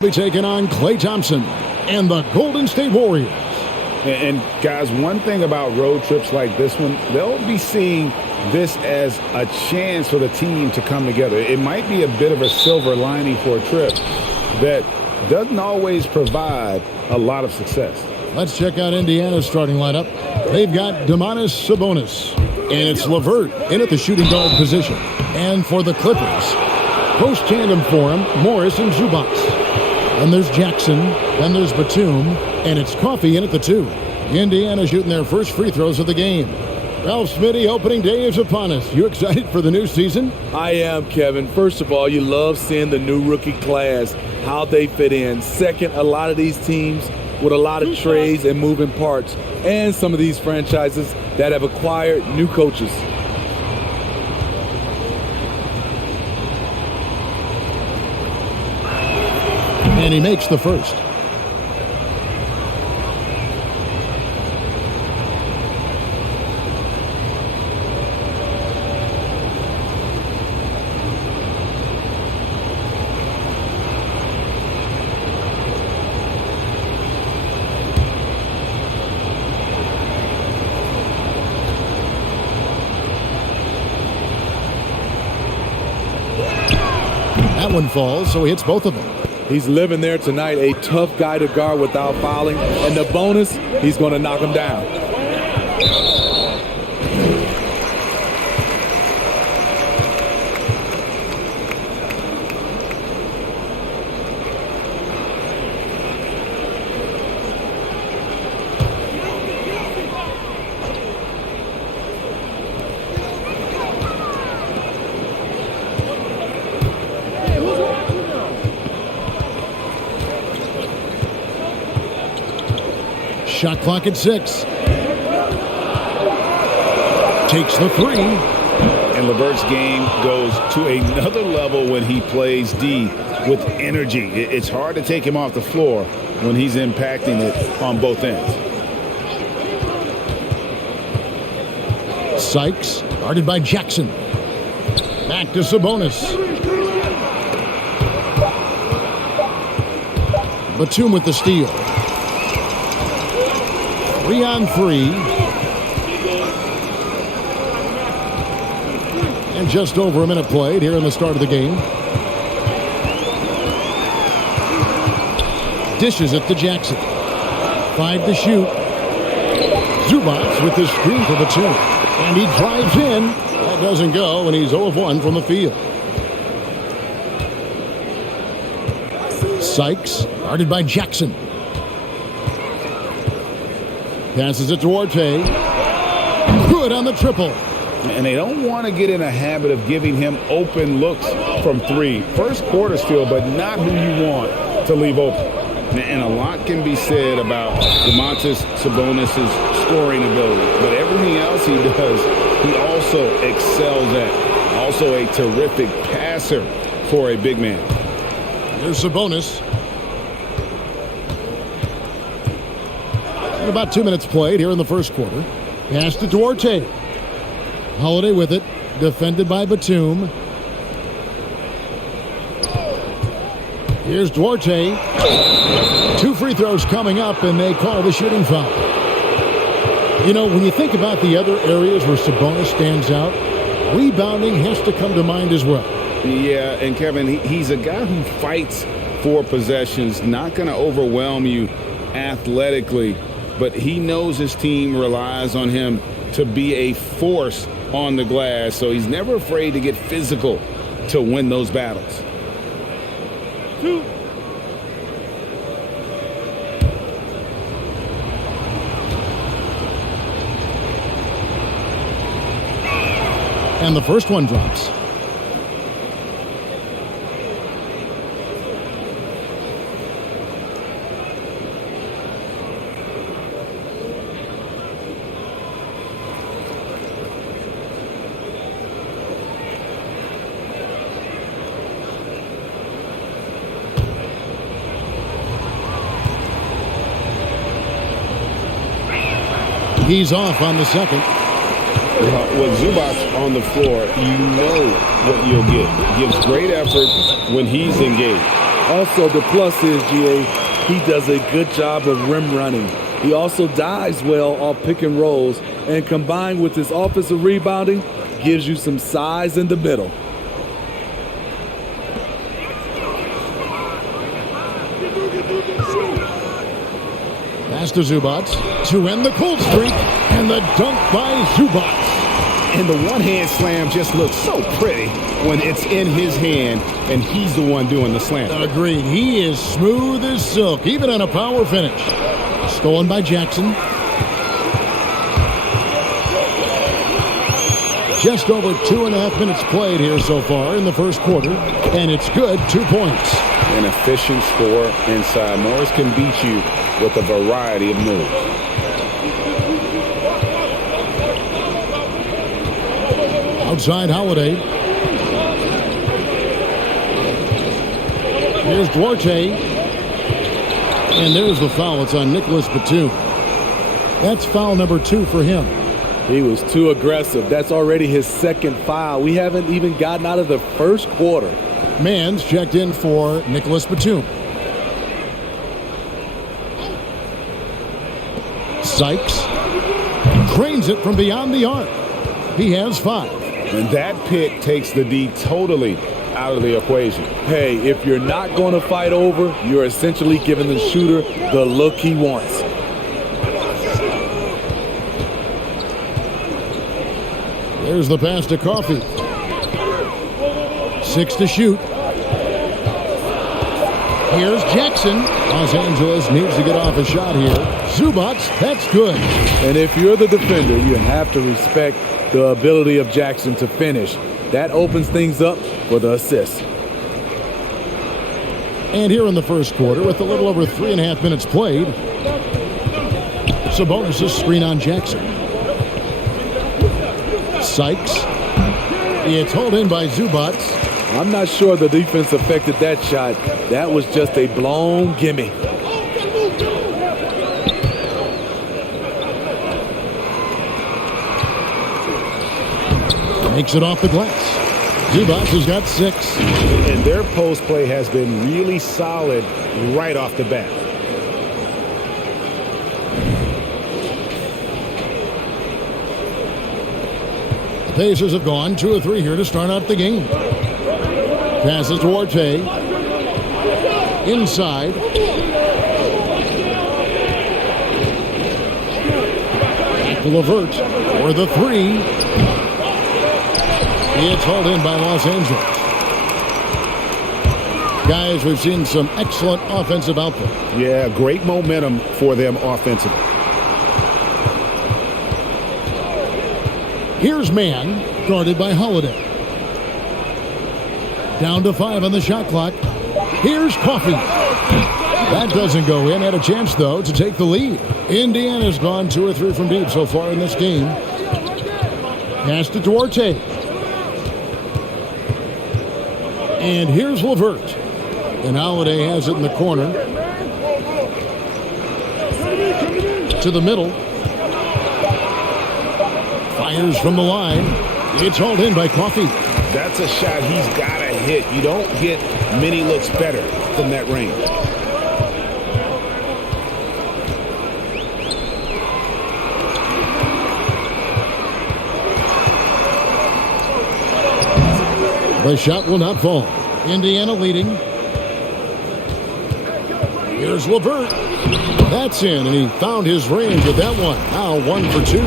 Be taking on Klay Thompson and the Golden State Warriors. And guys, one thing about road trips like this one, they'll be seeing this as a chance for the team to come together. It might be a bit of a silver lining for a trip that doesn't always provide a lot of success. Let's check out Indiana's starting lineup. They've got Domantas Sabonis, and it's LeVert in at the shooting guard position. And for the Clippers, post tandem for him, Morris and Zubac. Then there's Jackson, then there's Batum, and it's Coffey in at the 2. Indiana shooting their first free throws of the game. Well, Smitty, opening day is upon us. You excited for the new season? I am, Kevin. First of all, you love seeing the new rookie class, how they fit in. Second, a lot of these teams with a lot of trades and moving parts, and some of these franchises that have acquired new coaches. And he makes the first. That one falls, so he hits both of them. He's living there tonight, a tough guy to guard without fouling. And the bonus, he's going to knock him down. Shot clock at 6. Takes the 3. And LeVert's game goes to another level when he plays D with energy. It's hard to take him off the floor when he's impacting it on both ends. Sykes, guarded by Jackson. Back to Sabonis. Batum with the steal. 3-on-3. And just over a minute played here in the start of the game. Dishes it to Jackson. 5 to shoot. Zubac with the screen for Batum. And he drives in. That doesn't go, and he's 0 of 1 from the field. Sykes, guarded by Jackson. Passes it to Orte. Good on the triple. And they don't want to get in a habit of giving him open looks from 3. First quarter still, but not who you want to leave open. And a lot can be said about Domantas Sabonis' scoring ability. But everything else he does, he also excels at. Also a terrific passer for a big man. There's Sabonis. About 2 minutes played here in the first quarter. Passed it to Orte. Holiday with it. Defended by Batum. Here's Duarte. 2 free throws coming up, and they call the shooting foul. You know, when you think about the other areas where Sabonis stands out, rebounding has to come to mind as well. Yeah, and Kevin, he's a guy who fights for possessions, not going to overwhelm you athletically, but he knows his team relies on him to be a force on the glass, so he's never afraid to get physical to win those battles. 2. And the first one drops. He's off on the second. With Zubac on the floor, you know what you'll get. Gives great effort when he's engaged. Also, the plus is, GA, he does a good job of rim running. He also dives well off pick and rolls, and combined with his offensive rebounding, gives you some size in the middle. Pass to Zubac to end the cold streak, and the dunk by Zubac. And the one-hand slam just looks so pretty when it's in his hand and he's the one doing the slam. Agreed. He is smooth as silk, even on a power finish. Stolen by Jackson. Just over 2.5 minutes played here so far in the first quarter, and it's good, 2 points. An efficient score inside. Morris can beat you with a variety of moves. Outside Holiday. Here's Duarte. And there's the foul. It's on Nicholas Batum. That's foul number 2 for him. He was too aggressive. That's already his second foul. We haven't even gotten out of the first quarter. Mans checked in for Nicholas Batum. Sykes cranes it from beyond the arc. He has 5. And that pick takes the D totally out of the equation. Hey, if you're not going to fight over, you're essentially giving the shooter the look he wants. There's the pass to Coffey. 6 to shoot. Here's Jackson. Los Angeles needs to get off a shot here. Zubac, that's good. And if you're the defender, you have to respect the ability of Jackson to finish. That opens things up for the assist. And here in the first quarter, with a little over 3.5 minutes played, Sabonis' screen on Jackson. Sykes. It's hauled in by Zubac. I'm not sure the defense affected that shot. That was just a blown gimme. Makes it off the glass. Zubac has got 6. And their post play has been really solid right off the bat. The Pacers have gone 2 or 3 here to start out the game. Passes to Duarte. Inside. Back to LeVert for the 3. It's hauled in by Los Angeles. Guys, we've seen some excellent offensive output. Yeah, great momentum for them offensively. Here's Mann, guarded by Holiday. Down to 5 on the shot clock. Here's Coffey. That doesn't go in. Had a chance, though, to take the lead. Indiana's gone 2 or 3 from deep so far in this game. Pass to Duarte. And here's LeVert. And Holiday has it in the corner. To the middle. Fires from the line. It's hauled in by Coffey. That's a shot he's got to hit. You don't get many looks better from that range. The shot will not fall. Indiana leading. Here's LeVert. That's in, and he found his range with that one. Now 1 for 2.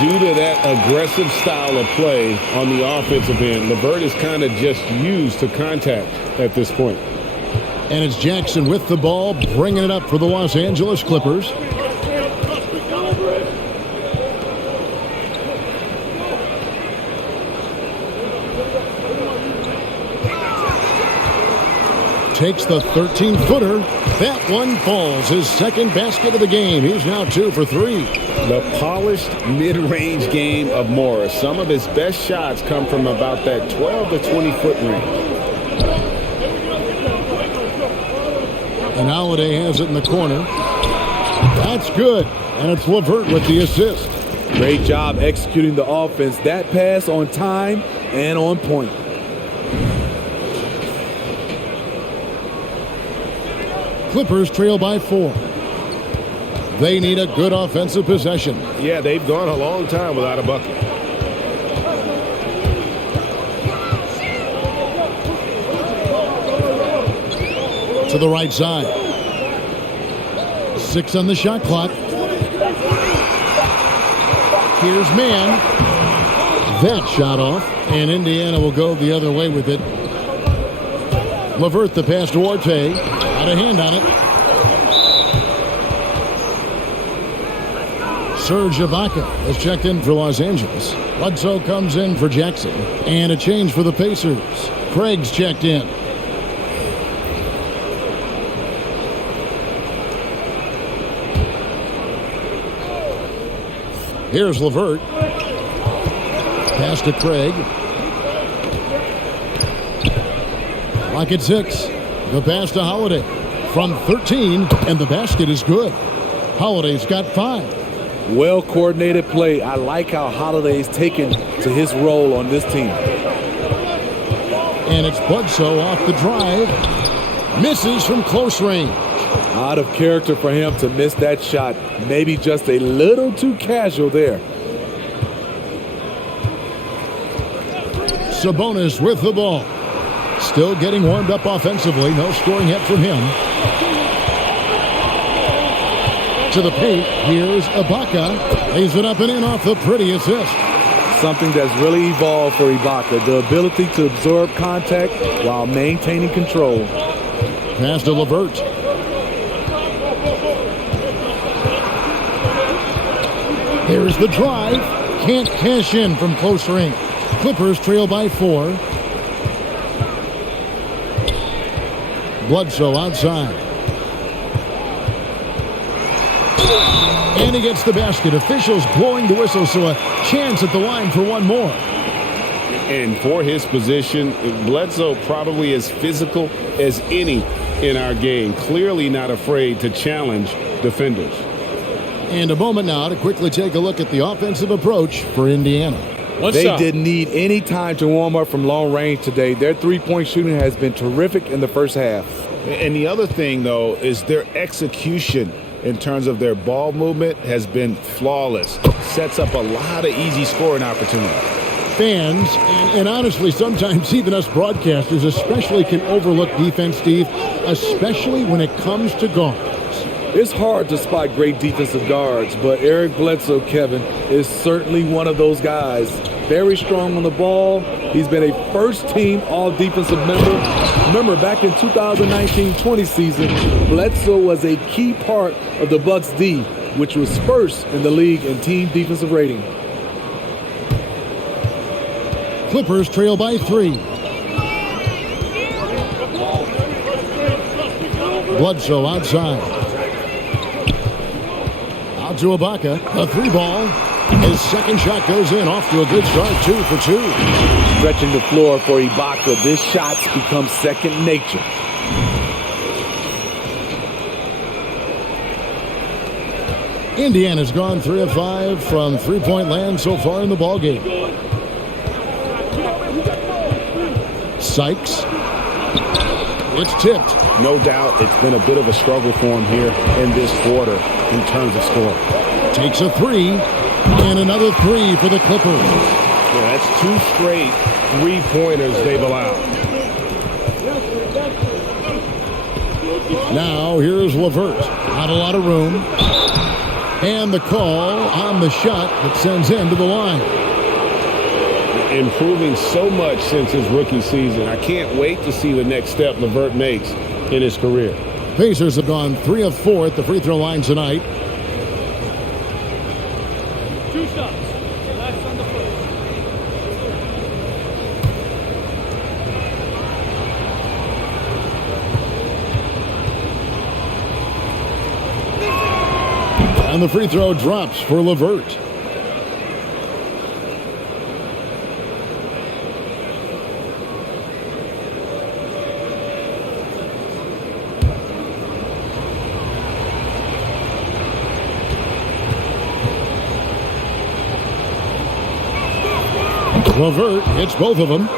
Due to that aggressive style of play on the offensive end, LeVert is kind of just used to contact at this point. And it's Jackson with the ball, bringing it up for the Los Angeles Clippers. Takes the 13-footer. That one falls. His second basket of the game. He's now 2 for 3. The polished mid-range game of Morris. Some of his best shots come from about that 12 to 20-foot range. And Holiday has it in the corner. That's good. And it's LeVert with the assist. Great job executing the offense. That pass on time and on point. Clippers trail by 4. They need a good offensive possession. Yeah, they've gone a long time without a bucket. To the right side. 6 on the shot clock. Here's man. That shot off, and Indiana will go the other way with it. LeVert the pass to Orte. Out of hand on it. Serge Ibaka has checked in for Los Angeles. Bledsoe comes in for Jackson. And a change for the Pacers. Craig's checked in. Here's LeVert. Pass to Craig. Clock at 6. The pass to Holiday. From 13, and the basket is good. Holiday's got 5. Well-coordinated play. I like how Holiday's taken to his role on this team. And it's Bledsoe off the drive. Misses from close range. Out of character for him to miss that shot. Maybe just a little too casual there. Sabonis with the ball. Still getting warmed up offensively. No scoring yet from him. To the paint. Here's Ibaka. Lays it up and in off the pretty assist. Something that's really evolved for Ibaka. The ability to absorb contact while maintaining control. Pass to LeVert. There's the drive. Can't cash in from close range. Clippers trail by 4. Bledsoe outside. And he gets the basket. Officials blowing the whistle, so a chance at the line for one more. And for his position, Bledsoe probably as physical as any in our game. Clearly not afraid to challenge defenders. And a moment now to quickly take a look at the offensive approach for Indiana. They didn't need any time to warm up from long range today. Their three-point shooting has been terrific in the first half. And the other thing, though, is their execution in terms of their ball movement has been flawless. Sets up a lot of easy scoring opportunities. Fans, and honestly, sometimes even us broadcasters especially can overlook defense, Steve, especially when it comes to guards. It's hard to spot great defensive guards, but Eric Bledsoe, Kevin, is certainly one of those guys. Very strong on the ball. He's been a first-team all-defensive member. Remember, back in 2019-20 season, Bledsoe was a key part of the Bucks' D, which was first in the league in team defensive rating. Clippers trail by 3. Bledsoe outside. Out to Ibaka. A 3-ball. His second shot goes in. Off to a good start. 2 for 2. Stretching the floor for Ibaka. This shot's become second nature. Indiana's gone 3 of 5 from three-point land so far in the ballgame. Sykes. It's tipped. No doubt it's been a bit of a struggle for him here in this quarter in terms of scoring. Takes a 3, and another 3 for the Clippers. Yeah, that's 2 straight three-pointers they've allowed. Now here's LeVert. Not a lot of room. And the call on the shot that sends him to the line. Improving so much since his rookie season. I can't wait to see the next step LeVert makes in his career. Pacers have gone 3 of 4 at the free throw line tonight. 2 shots. Last on the foot. And the free throw drops for LeVert. LeVert hits both of them.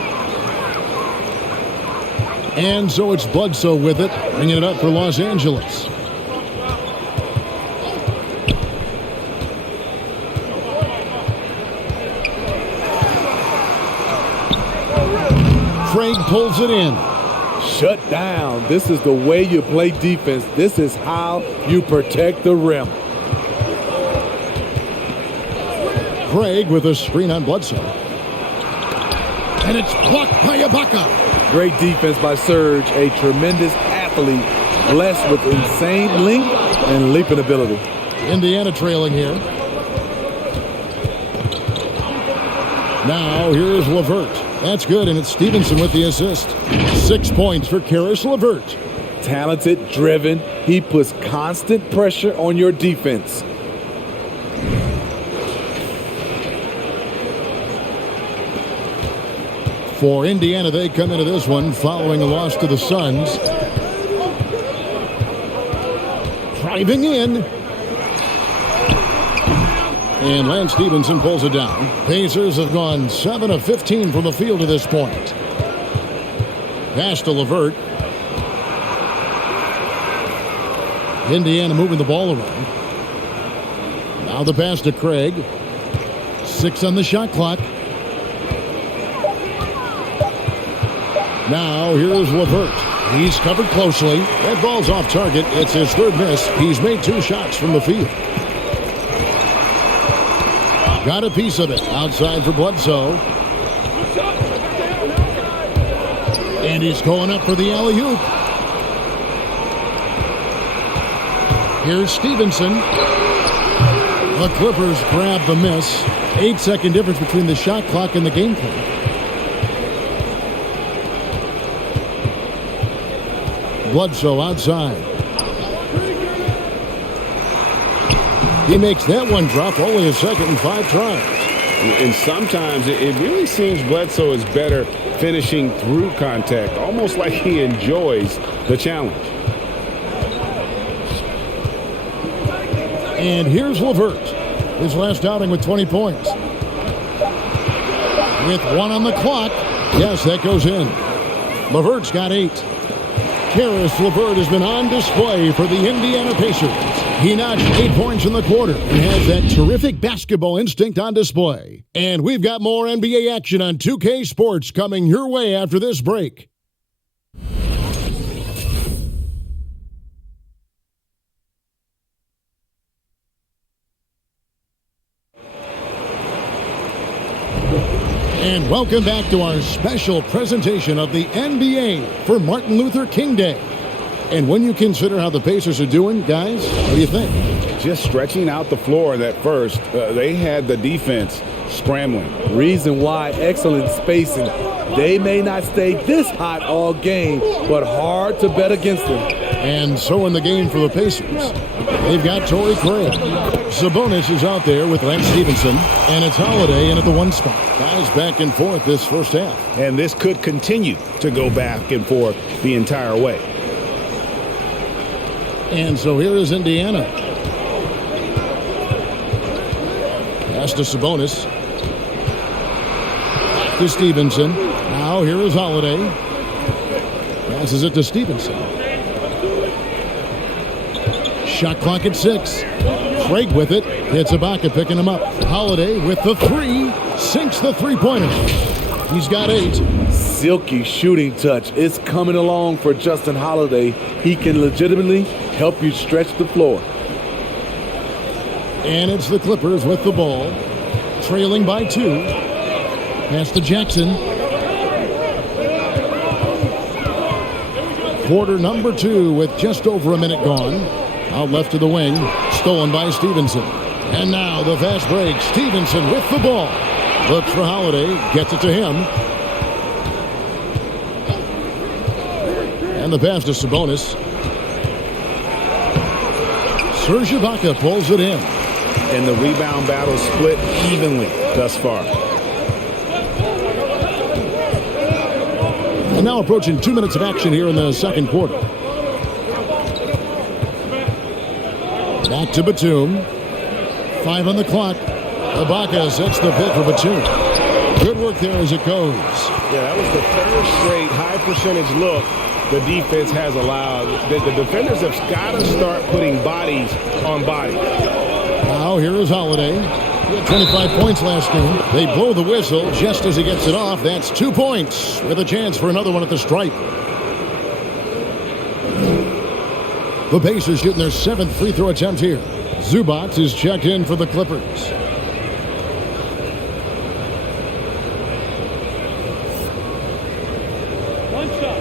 And so it's Bledsoe with it, bringing it up for Los Angeles. Craig pulls it in. Shut down. This is the way you play defense. This is how you protect the rim. Craig with a screen on Bledsoe. And it's blocked by Ibaka. Great defense by Serge, a tremendous athlete, blessed with insane length and leaping ability. Indiana trailing here. Now here's LeVert. That's good, and it's Stevenson with the assist. 6 points for Karis LeVert. Talented, driven. He puts constant pressure on your defense. For Indiana, they come into this one following a loss to the Suns. Driving in. And Lance Stevenson pulls it down. Pacers have gone 7 of 15 from the field to this point. Pass to LeVert. Indiana moving the ball around. Now the pass to Craig. 6 on the shot clock. Now here's LeVert. He's covered closely. That ball's off target. It's his third miss. He's made 2 shots from the field. Got a piece of it. Outside for Bledsoe. And he's going up for the alley-oop. Here's Stevenson. The Clippers grab the miss. 8-second difference between the shot clock and the game clock. Bledsoe outside. He makes that one drop. Only a second and 5 tries. And sometimes it really seems Bledsoe is better finishing through contact, almost like he enjoys the challenge. And here's LeVert. His last outing with 20 points. With 1 on the clock. Yes, that goes in. LeVert's got 8. Karis LeVert has been on display for the Indiana Pacers. He notched 8 points in the quarter and has that terrific basketball instinct on display. And we've got more NBA action on 2K Sports coming your way after this break. And welcome back to our special presentation of the NBA for Martin Luther King Day. And when you consider how the Pacers are doing, guys, what do you think? Just stretching out the floor that first. They had the defense scrambling. Reason why, excellent spacing. They may not stay this hot all game, but hard to bet against them. And so in the game for the Pacers, they've got Torrey Craig. Sabonis is out there with Lance Stevenson, and it's Holiday in at the 1 spot. Guys back and forth this first half. And this could continue to go back and forth the entire way. And so here is Indiana. Pass to Sabonis. Back to Stevenson. Now here is Holiday. Passes it to Stevenson. Shot clock at 6. Craig with it. It's Ibaka picking him up. Holiday with the 3. Sinks the three-pointer. He's got 8. Silky shooting touch. It's coming along for Justin Holiday. He can legitimately help you stretch the floor. And it's the Clippers with the ball. Trailing by 2. Pass to Jackson. Quarter number 2 with just over a minute gone. Out left to the wing. Stolen by Stevenson. And now the fast break. Stevenson with the ball. Looks for Holiday. Gets it to him. And the pass to Sabonis. Serge Ibaka pulls it in. And the rebound battle split evenly thus far. And now approaching 2 minutes of action here in the second quarter. Back to Batum. 5 on the clock. Ibaka sets the pick for Batum. Good work there as it goes. Yeah, that was the 3rd straight high percentage look the defense has allowed. The defenders have got to start putting bodies on bodies. Now here is Holiday. He had 25 points last game. They blow the whistle just as he gets it off. That's 2 points with a chance for another one at the stripe. The Pacers shooting their 7th free throw attempt here. Zubac is checked in for the Clippers. One shot.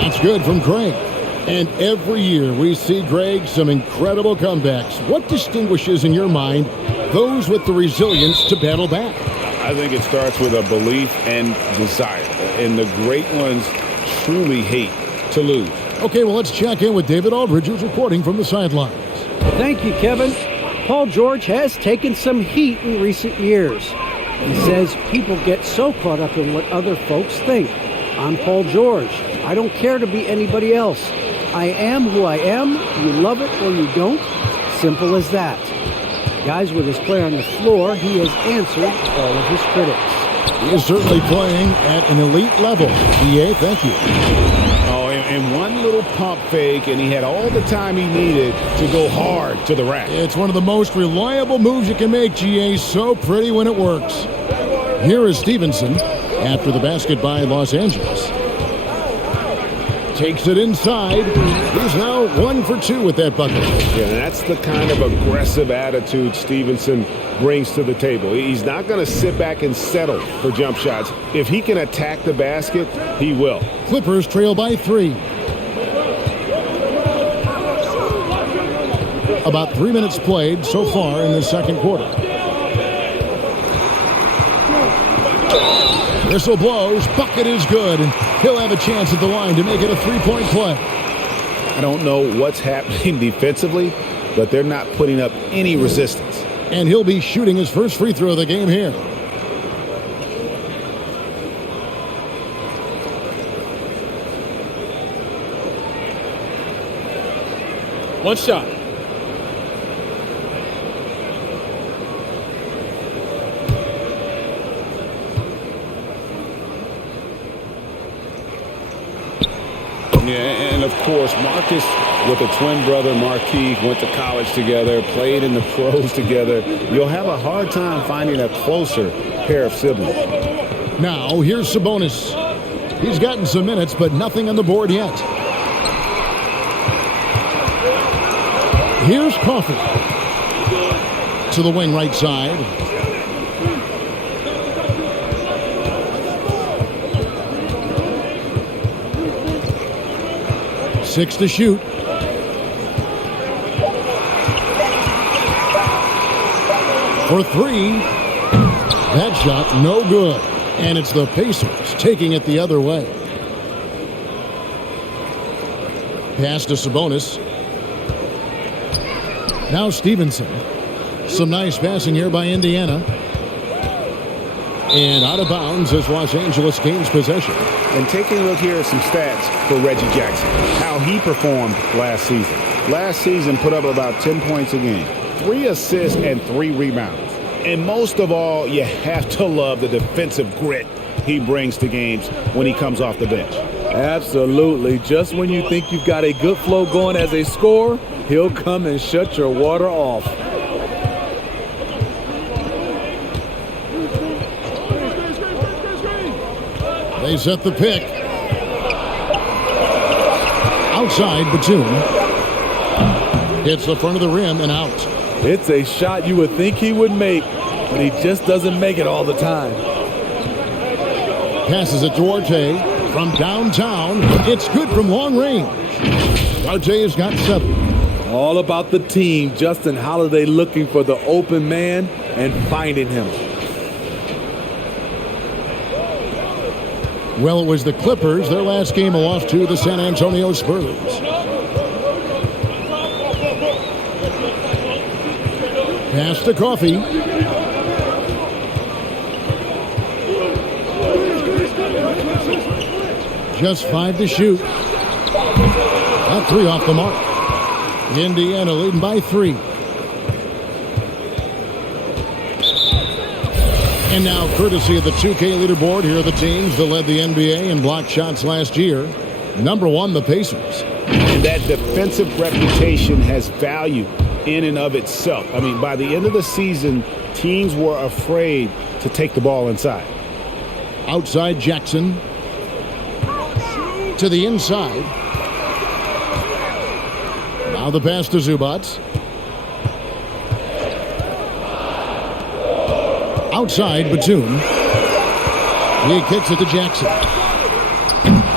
That's good from Craig. And every year we see, Greg, some incredible comebacks. What distinguishes, in your mind, those with the resilience to battle back? I think it starts with a belief and desire. And the great ones truly hate to lose. Okay, well, let's check in with David Aldridge, who's reporting from the sidelines. Thank you, Kevin. Paul George has taken some heat in recent years. He says people get so caught up in what other folks think. I'm Paul George. I don't care to be anybody else. I am who I am. You love it or you don't. Simple as that. Guys, with his play on the floor, he has answered all of his critics. He is certainly playing at an elite level. EA, thank you. Oh, and one little pump fake, and he had all the time he needed to go hard to the rack. It's one of the most reliable moves you can make, GA. So pretty when it works. Here is Stevenson after the basket by Los Angeles. Takes it inside. He's now 1 for 2 with that bucket. Yeah, that's the kind of aggressive attitude Stevenson brings to the table. He's not going to sit back and settle for jump shots. If he can attack the basket, he will. Clippers trail by 3. About 3 minutes played so far in the second quarter. Whistle blows. Bucket is good. And he'll have a chance at the line to make it a 3-point play. I don't know what's happening defensively, but they're not putting up any resistance. And he'll be shooting his first free throw of the game here. One shot. Yeah, and of course, Marcus with a twin brother, Marquise, went to college together, played in the pros together. You'll have a hard time finding a closer pair of siblings. Now, here's Sabonis. He's gotten some minutes, but nothing on the board yet. Here's Coffey. To the wing right side. Six to shoot. For 3. That shot, no good. And it's the Pacers taking it the other way. Pass to Sabonis. Now Stevenson. Some nice passing here by Indiana. And out of bounds as Los Angeles gains possession. And taking a look here at some stats for Reggie Jackson, how he performed last season. Last season put up about 10 points a game, 3 assists and 3 rebounds. And most of all, you have to love the defensive grit he brings to games when he comes off the bench. Absolutely. Just when you think you've got a good flow going as a scorer, he'll come and shut your water off. They set the pick. Outside, Batum. Hits the front of the rim and out. It's a shot you would think he would make, but he just doesn't make it all the time. Passes it to Duarte from downtown. It's good from long range. Duarte has got 7. All about the team. Justin Holiday looking for the open man and finding him. Well, it was the Clippers. Their last game a loss to the San Antonio Spurs. Pass to Coffey. Just 5 to shoot. That 3 off the mark. Indiana leading by 3. And now, courtesy of the 2K leaderboard, here are the teams that led the NBA in block shots last year. Number 1, the Pacers. And that defensive reputation has value in and of itself. I mean, by the end of the season, teams were afraid to take the ball inside. Outside Jackson. To the inside. Now the pass to Zubac. Outside Batum. He kicks it to Jackson.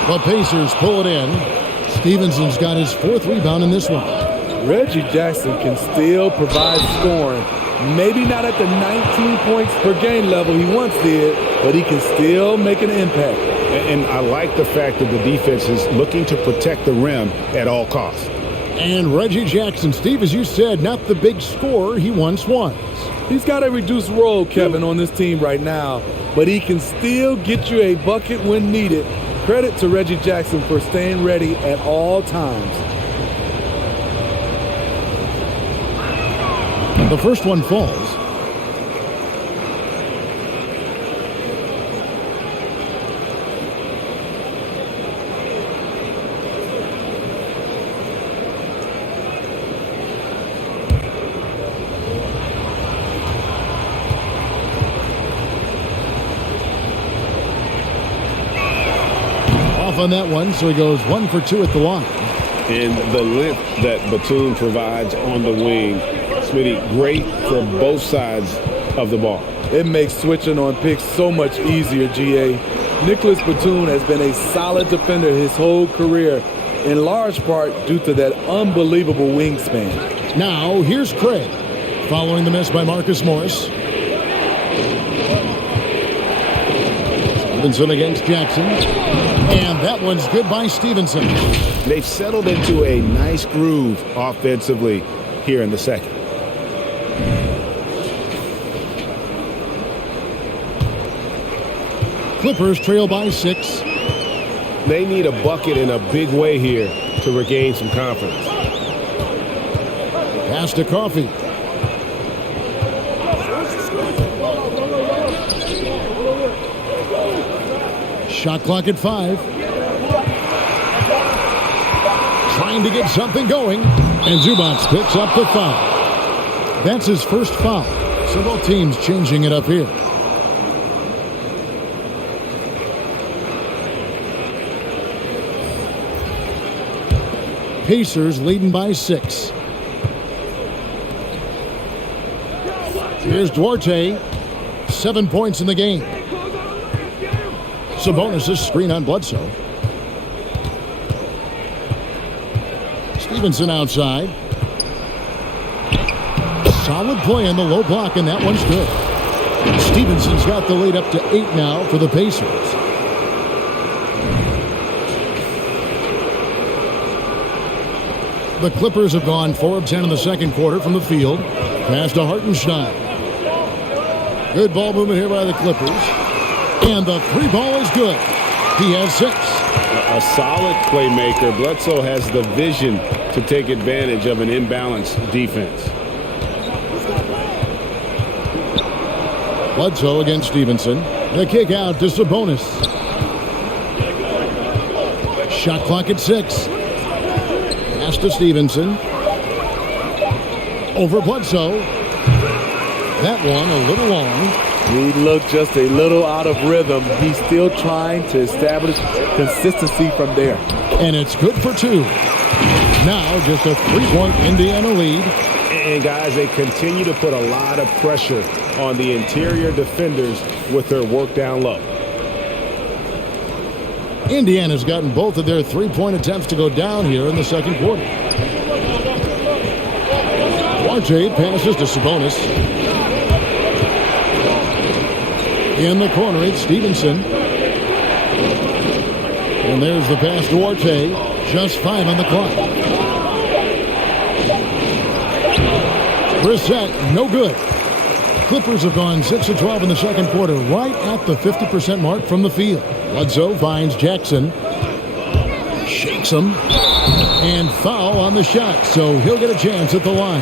The Pacers pull it in. Stevenson's got his 4th rebound in this one. Reggie Jackson can still provide scoring. Maybe not at the 19 points per game level he once did, but he can still make an impact. And I like the fact that the defense is looking to protect the rim at all costs. And Reggie Jackson, Steve, as you said, not the big scorer he once was. He's got a reduced role, Kevin, on this team right now, but he can still get you a bucket when needed. Credit to Reggie Jackson for staying ready at all times. The first one falls. On that one, so he goes 1 for 2 at the line. And the length that Batum provides on the wing, Smitty, great for both sides of the ball. It makes switching on picks so much easier, GA. Nicholas Batum has been a solid defender his whole career, in large part due to that unbelievable wingspan. Now, here's Craig, following the miss by Marcus Morris. Stevenson against Jackson. And that one's good by Stevenson. They've settled into a nice groove offensively here in the second. Clippers trail by 6. They need a bucket in a big way here to regain some confidence. Pass to Coffey. Shot clock at 5. Trying to get something going. And Zubac picks up the foul. That's his first foul. So both teams changing it up here. Pacers leading by 6. Here's Duarte. 7 points in the game. Sabonis' screen on Bledsoe. Stevenson outside. Solid play in the low block, and that one's good. Stevenson's got the lead up to 8 now for the Pacers. The Clippers have gone 4 of 10 in the second quarter from the field. Pass to Hartenstein. Good ball movement here by the Clippers. And the 3 ball is good. He has 6. A solid playmaker. Bledsoe has the vision to take advantage of an imbalanced defense. Bledsoe against Stevenson. The kick out to Sabonis. Shot clock at 6. Pass to Stevenson. Over Bledsoe. That one a little long. He looked just a little out of rhythm. He's still trying to establish consistency from there. And it's good for 2. Now just a 3-point Indiana lead. And guys, they continue to put a lot of pressure on the interior defenders with their work down low. Indiana's gotten both of their 3-point attempts to go down here in the second quarter. Duarte passes to Sabonis. In the corner, it's Stevenson. And there's the pass to Duarte. Just 5 on the clock. Brissett, no good. Clippers have gone 6 of 12 in the second quarter, right at the 50% mark from the field. Bledsoe finds Jackson. Shakes him. And foul foul on the shot, so he'll get a chance at the line.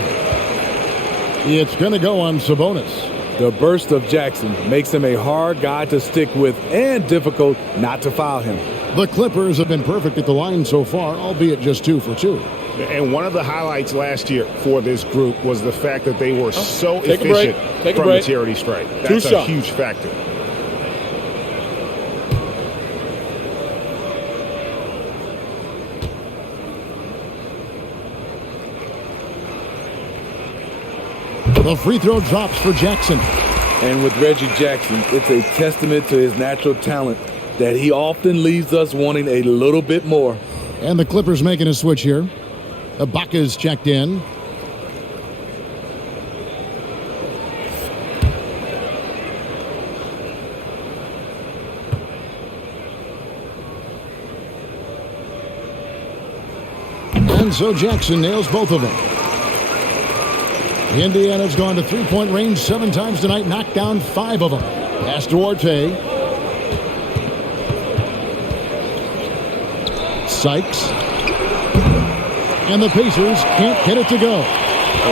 It's going to go on Sabonis. The burst of Jackson makes him a hard guy to stick with and difficult not to foul him. The Clippers have been perfect at the line so far, albeit just 2 for 2. And one of the highlights last year for this group was the fact that they were so Take a efficient break. from the charity stripe. That's a shots. huge factor. The free throw drops for Jackson. And with Reggie Jackson, it's a testament to his natural talent that he often leaves us wanting a little bit more. And the Clippers making a switch here. Ibaka's checked in. And so Jackson nails both of them. Indiana's gone to three-point range 7 times tonight, knocked down 5 of them. Pass to Orte. Sykes. And the Pacers can't get it to go.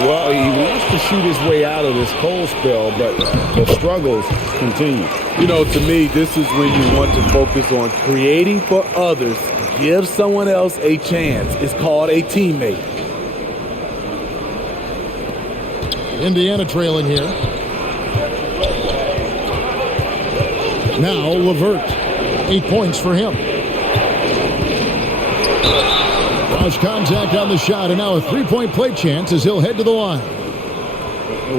Well, he wants to shoot his way out of this cold spell, but the struggles continue. You know, to me, this is when you want to focus on creating for others. Give someone else a chance. It's called a teammate. Indiana trailing here. Now LeVert. 8 points for him. Cross contact on the shot, and now a three-point play chance as he'll head to the line.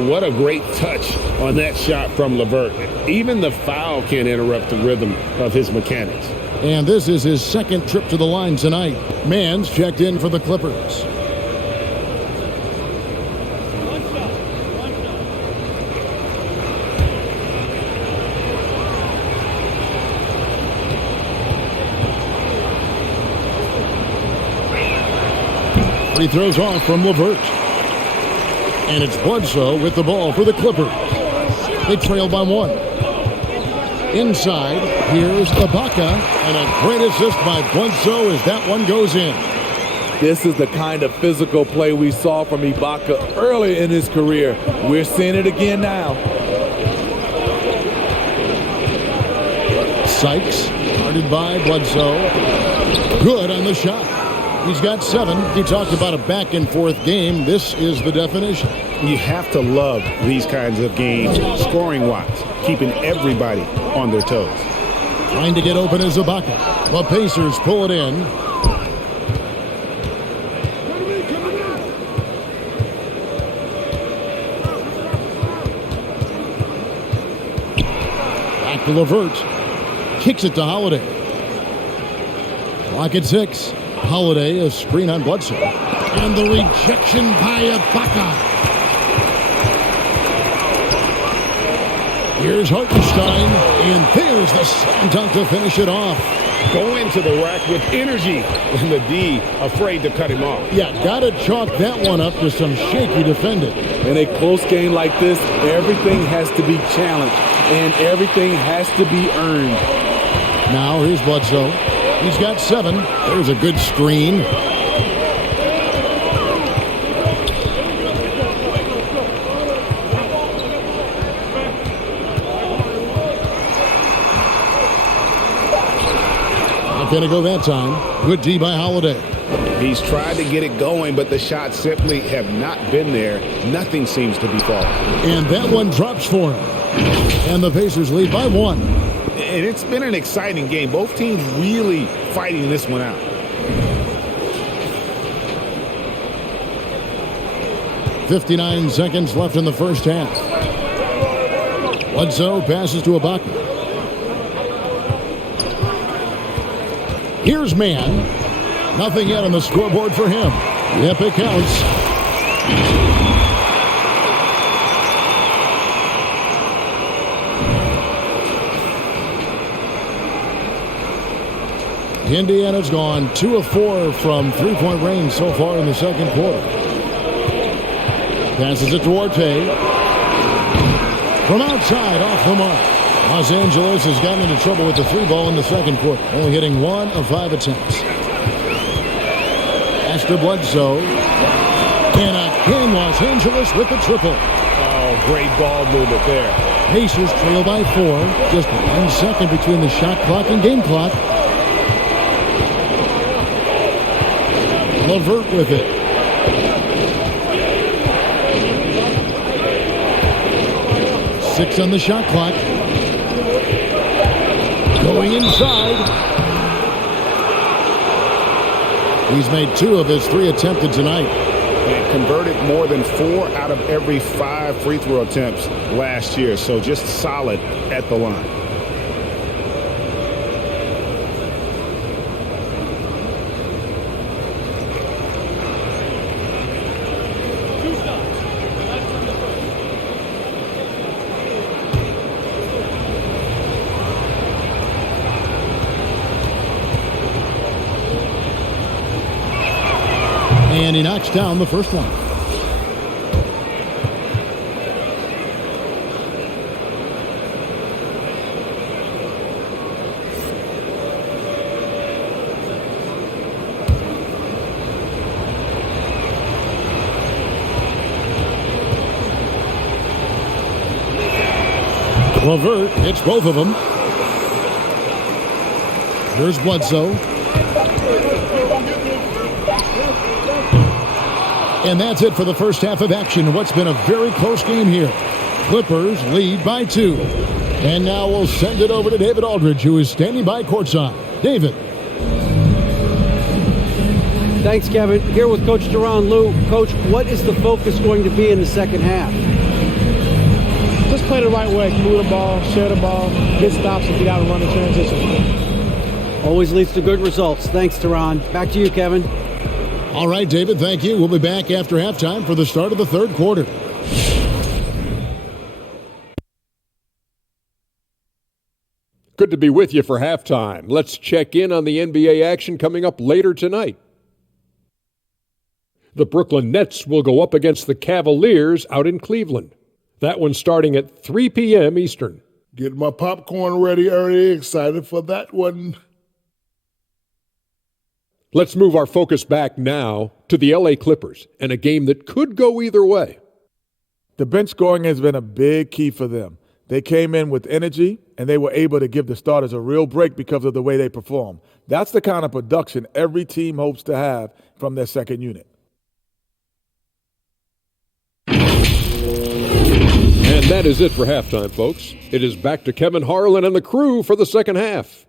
What a great touch on that shot from LeVert. Even the foul can't interrupt the rhythm of his mechanics. And this is his second trip to the line tonight. Mann's checked in for the Clippers. He throws off from LeVert. And it's Bledsoe with the ball for the Clippers. They trail by 1. Inside, here's Ibaka. And a great assist by Bledsoe as that one goes in. This is the kind of physical play we saw from Ibaka early in his career. We're seeing it again now. Sykes, guarded by Bledsoe. Good on the shot. He's got 7. He talked about a back-and-forth game. This is the definition. You have to love these kinds of games, scoring-wise, keeping everybody on their toes. Trying to get open is Ibaka. The Pacers pull it in. Back to LeVert. Kicks it to Holiday. Clock at 6. Holiday, a screen on Bledsoe. And the rejection by Ibaka. Here's Hartenstein, and there's the slam dunk to finish it off. Go into the rack with energy, and the D afraid to cut him off. Yeah, gotta chalk that one up to some shaky defending. In a close game like this, everything has to be challenged, and everything has to be earned. Now here's Bledsoe. He's got 7. There's a good screen. Not going to go that time. Good D by Holiday. He's tried to get it going, but the shots simply have not been there. Nothing seems to be falling. And that one drops for him. And the Pacers lead by 1. And it's been an exciting game. Both teams really fighting this one out. 59 seconds left in the first half. Bledsoe passes to Ibaka. Here's Mann. Nothing yet on the scoreboard for him. Yep, it counts. Indiana's gone 2 of 4 from three-point range so far in the second quarter. Passes it to Orte. From outside, off the mark. Los Angeles has gotten into trouble with the 3 ball in the second quarter, only hitting 1 of 5 attempts. Pass to Bledsoe. And again, Los Angeles with the triple. Oh, great ball movement there. Pacers trail by 4. Just 1 second between the shot clock and game clock. LeVert with it. Six on the shot clock. Going inside. He's made 2 of his 3 attempted tonight. And converted more than 4 out of every 5 free throw attempts last year. So just solid at the line. And he knocks down the first one. LeVert hits both of them. Here's Bledsoe. And that's it for the first half of action. What's been a very close game here. Clippers lead by 2. And now we'll send it over to David Aldridge, who is standing by courtside. David. Thanks, Kevin. Here with Coach Teron. Lou, Coach, what is the focus going to be in the second half? Just play the right way. Move the ball, share the ball, get stops, and get out and run the transition. Always leads to good results. Thanks, Teron. Back to you, Kevin. All right, David, thank you. We'll be back after halftime for the start of the third quarter. Good to be with you for halftime. Let's check in on the NBA action coming up later tonight. The Brooklyn Nets will go up against the Cavaliers out in Cleveland. That one starting at 3 p.m. Eastern. Getting my popcorn ready early. Excited for that one. Let's move our focus back now to the LA Clippers and a game that could go either way. The bench scoring has been a big key for them. They came in with energy, and they were able to give the starters a real break because of the way they perform. That's the kind of production every team hopes to have from their second unit. And that is it for halftime, folks. It is back to Kevin Harlan and the crew for the second half.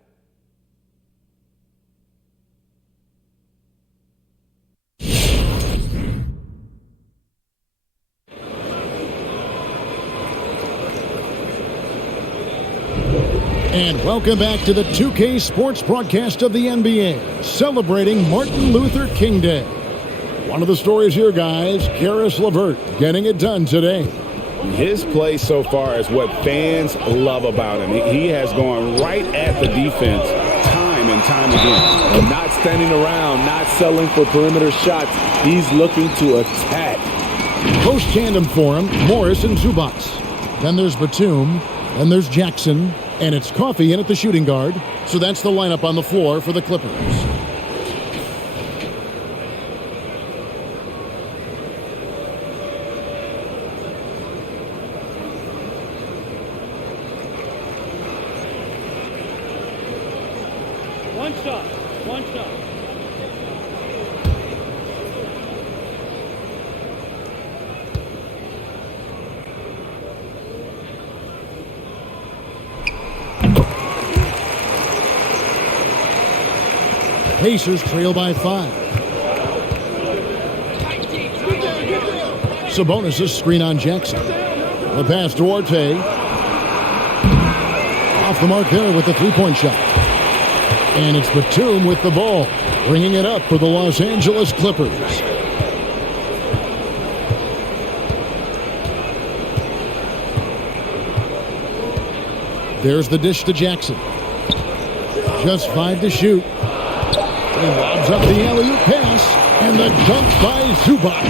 And welcome back to the 2K Sports broadcast of the NBA, celebrating Martin Luther King Day. One of the stories here, guys, Caris LeVert getting it done today. His play so far is what fans love about him. He has gone right at the defense time and time again. And not standing around, not settling for perimeter shots. He's looking to attack. Close tandem for him, Morris and Zubac. Then there's Batum, then there's Jackson, and it's Coffey in at the shooting guard. So that's the lineup on the floor for the Clippers. One shot. Pacers trail by 5. Sabonis' screen on Jackson. The pass to Orte. Off the mark there with the three-point shot. And it's Batum with the ball, bringing it up for the Los Angeles Clippers. There's the dish to Jackson. Just 5 to shoot. He lobs up the alley-oop pass, and the dunk by Zubac.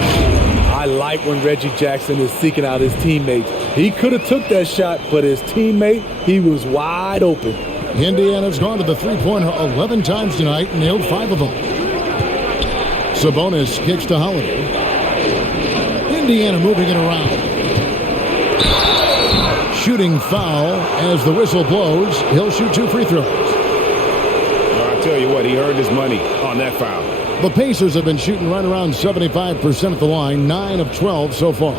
I like when Reggie Jackson is seeking out his teammates. He could have took that shot, but his teammate, he was wide open. Indiana's gone to the three-pointer 11 times tonight and nailed 5 of them. Sabonis kicks to Holiday. Indiana moving it around. Shooting foul as the whistle blows. He'll shoot 2 free throws. Well, I'll tell you what, he earned his money on that foul. The Pacers have been shooting right around 75% at the line, 9 of 12 so far.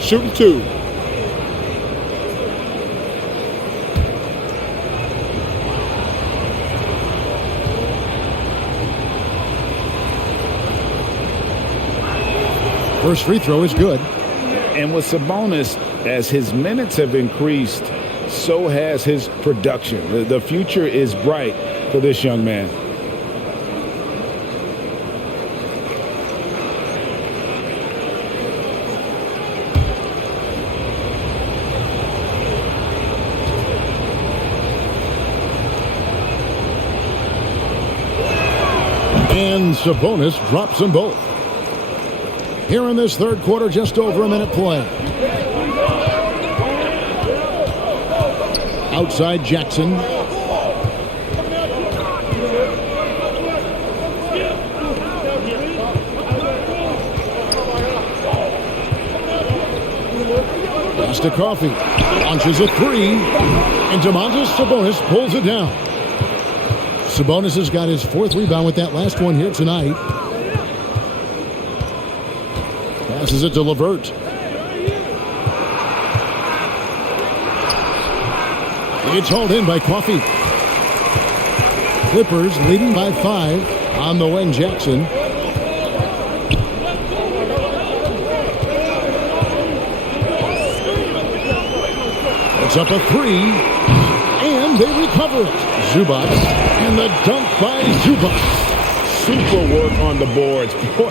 Shooting 2. First free throw is good. And with Sabonis, as his minutes have increased, so has his production. The future is bright for this young man. And Sabonis drops them both. Here in this third quarter, just over a minute play. Outside Jackson. Pass to Coffee. Launches a 3. And Domantas Sabonis pulls it down. Sabonis has got his 4th rebound with that last one here tonight. Passes it to LeVert. It's hauled in by Coffee. Clippers leading by 5 on the wing. Jackson. It's up a 3. And they recover it. Zubac. And the dunk by Zubac. Super work on the boards. Boy,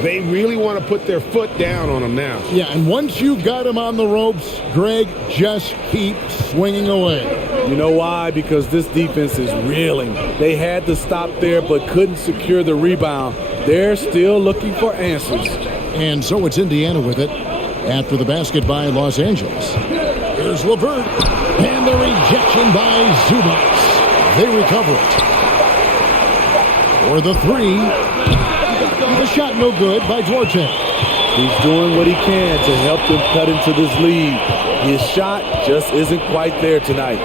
they really want to put their foot down on him now. Yeah, and once you've got him on the ropes, Greg, just keep swinging away. You know why? Because this defense is reeling. They had to stop there but couldn't secure the rebound. They're still looking for answers. And so it's Indiana with it after the basket by Los Angeles. Here's LeVert. And the rejection by Zubac. They recover it. For the 3. The shot no good by Duarte. He's doing what he can to help them cut into this lead. His shot just isn't quite there tonight.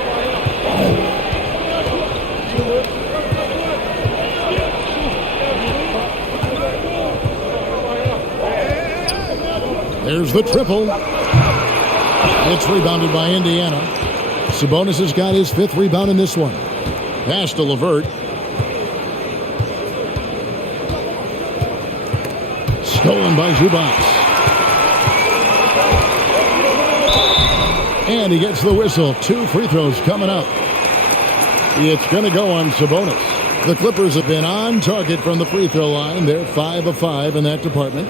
There's the triple. It's rebounded by Indiana. Sabonis has got his 5th rebound in this one. Pass to LeVert. Stolen by Zubac. And he gets the whistle. 2 free throws coming up. It's going to go on Sabonis. The Clippers have been on target from the free throw line. They're 5 of 5 in that department.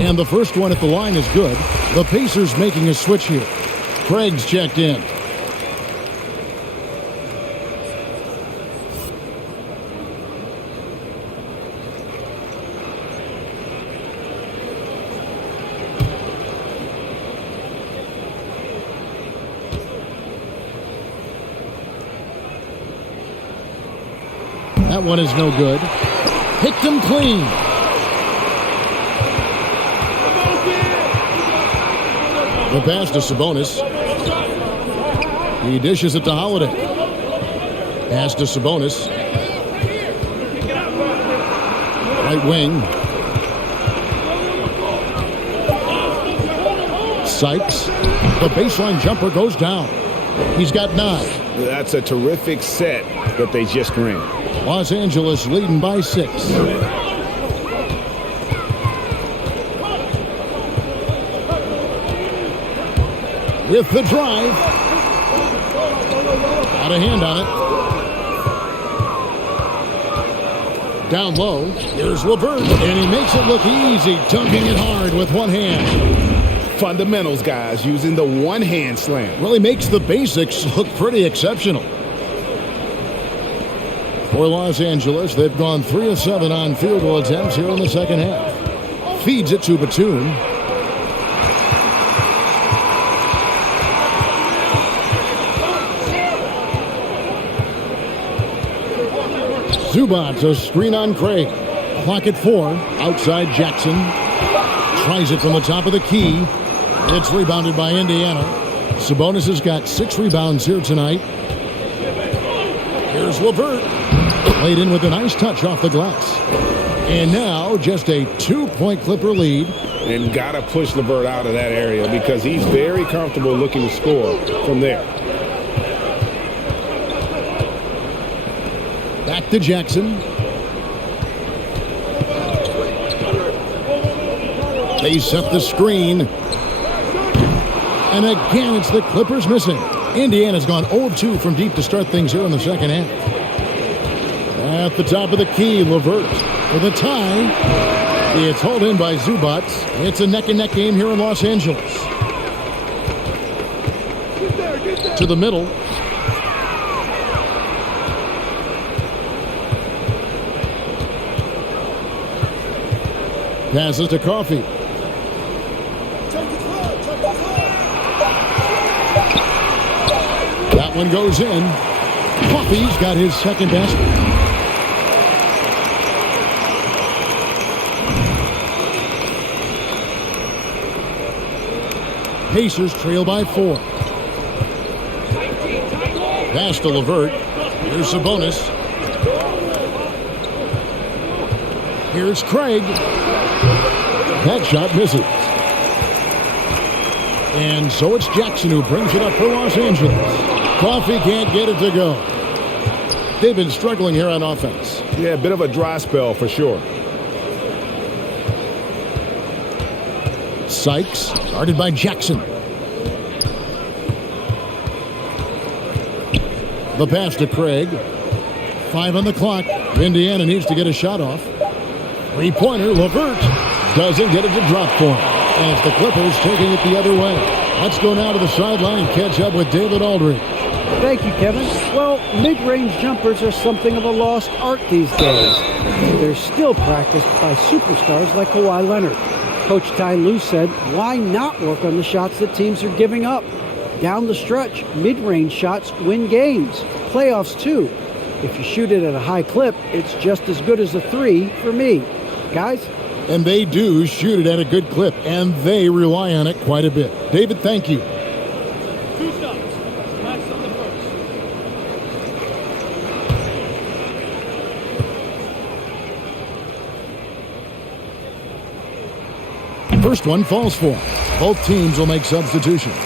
And the first one at the line is good. The Pacers making a switch here. Craig's checked in. That one is no good. Picked him clean. The pass to Sabonis. He dishes it to Holiday. Pass to Sabonis. Right wing. Sykes. The baseline jumper goes down. He's got 9. That's a terrific set that they just ran. Los Angeles leading by 6. With the drive. Got a hand on it. Down low. Here's LeVert, and he makes it look easy, dunking it hard with one hand. Fundamentals, guys, using the one-hand slam. Really makes the basics look pretty exceptional. For Los Angeles, they've gone 3 of 7 on field goal attempts here in the second half. Feeds it to Batum. Zubac, a screen on Craig. Clock at 4. Outside Jackson. Tries it from the top of the key. It's rebounded by Indiana. Sabonis has got 6 rebounds here tonight. Here's LeVert. Played in with a nice touch off the glass. And now just a 2-point Clipper lead. And got to push LeVert out of that area because he's very comfortable looking to score from there. Back to Jackson. They set the screen. And again, it's the Clippers missing. Indiana's gone 0 of 2 from deep to start things here in the second half. At the top of the key, LeVert for the tie. It's hauled in by Zubac. It's a neck-and-neck game here in Los Angeles. To the middle. Passes to Coffee. That one goes in. Coffee's got his second basket. Pacers trail by 4. Pass to LeVert. Here's Sabonis. Here's Craig. That shot misses. And so it's Jackson who brings it up for Los Angeles. Coffee can't get it to go. They've been struggling here on offense. Yeah, a bit of a dry spell for sure. Sykes, guarded by Jackson. The pass to Craig. 5 on the clock. Indiana needs to get a shot off. Three-pointer, LeVert doesn't get it to drop for him. And it's the Clippers taking it the other way. Let's go now to the sideline and catch up with David Aldridge. Thank you, Kevin. Well, mid-range jumpers are something of a lost art these days. They're still practiced by superstars like Kawhi Leonard. Coach Ty Lue said, why not work on the shots that teams are giving up? Down the stretch, mid-range shots win games. Playoffs, too. If you shoot it at a high clip, it's just as good as a 3 for me. Guys? And they do shoot it at a good clip, and they rely on it quite a bit. David, thank you. 2 stops. Nice on the first. First one falls for. Both teams will make substitutions.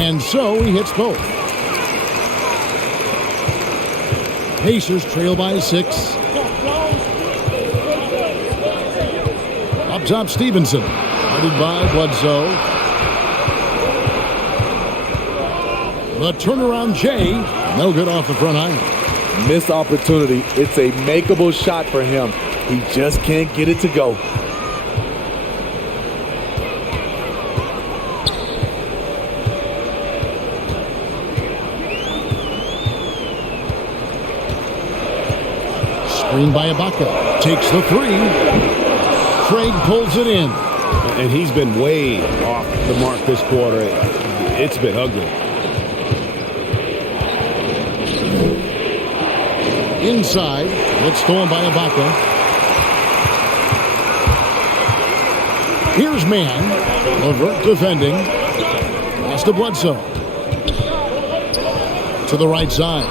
And so he hits both. Pacers trail by 6. Up top, Stevenson. Guarded by Bledsoe. The turnaround Jay. No good off the front iron. Missed opportunity. It's a makeable shot for him. He just can't get it to go. Screen by Ibaka. Takes the 3. Craig pulls it in. And he's been way off the mark this quarter. It's been ugly. Inside. It's stolen by Ibaka. Here's man. LeVert defending. Pass to Bledsoe. To the right side.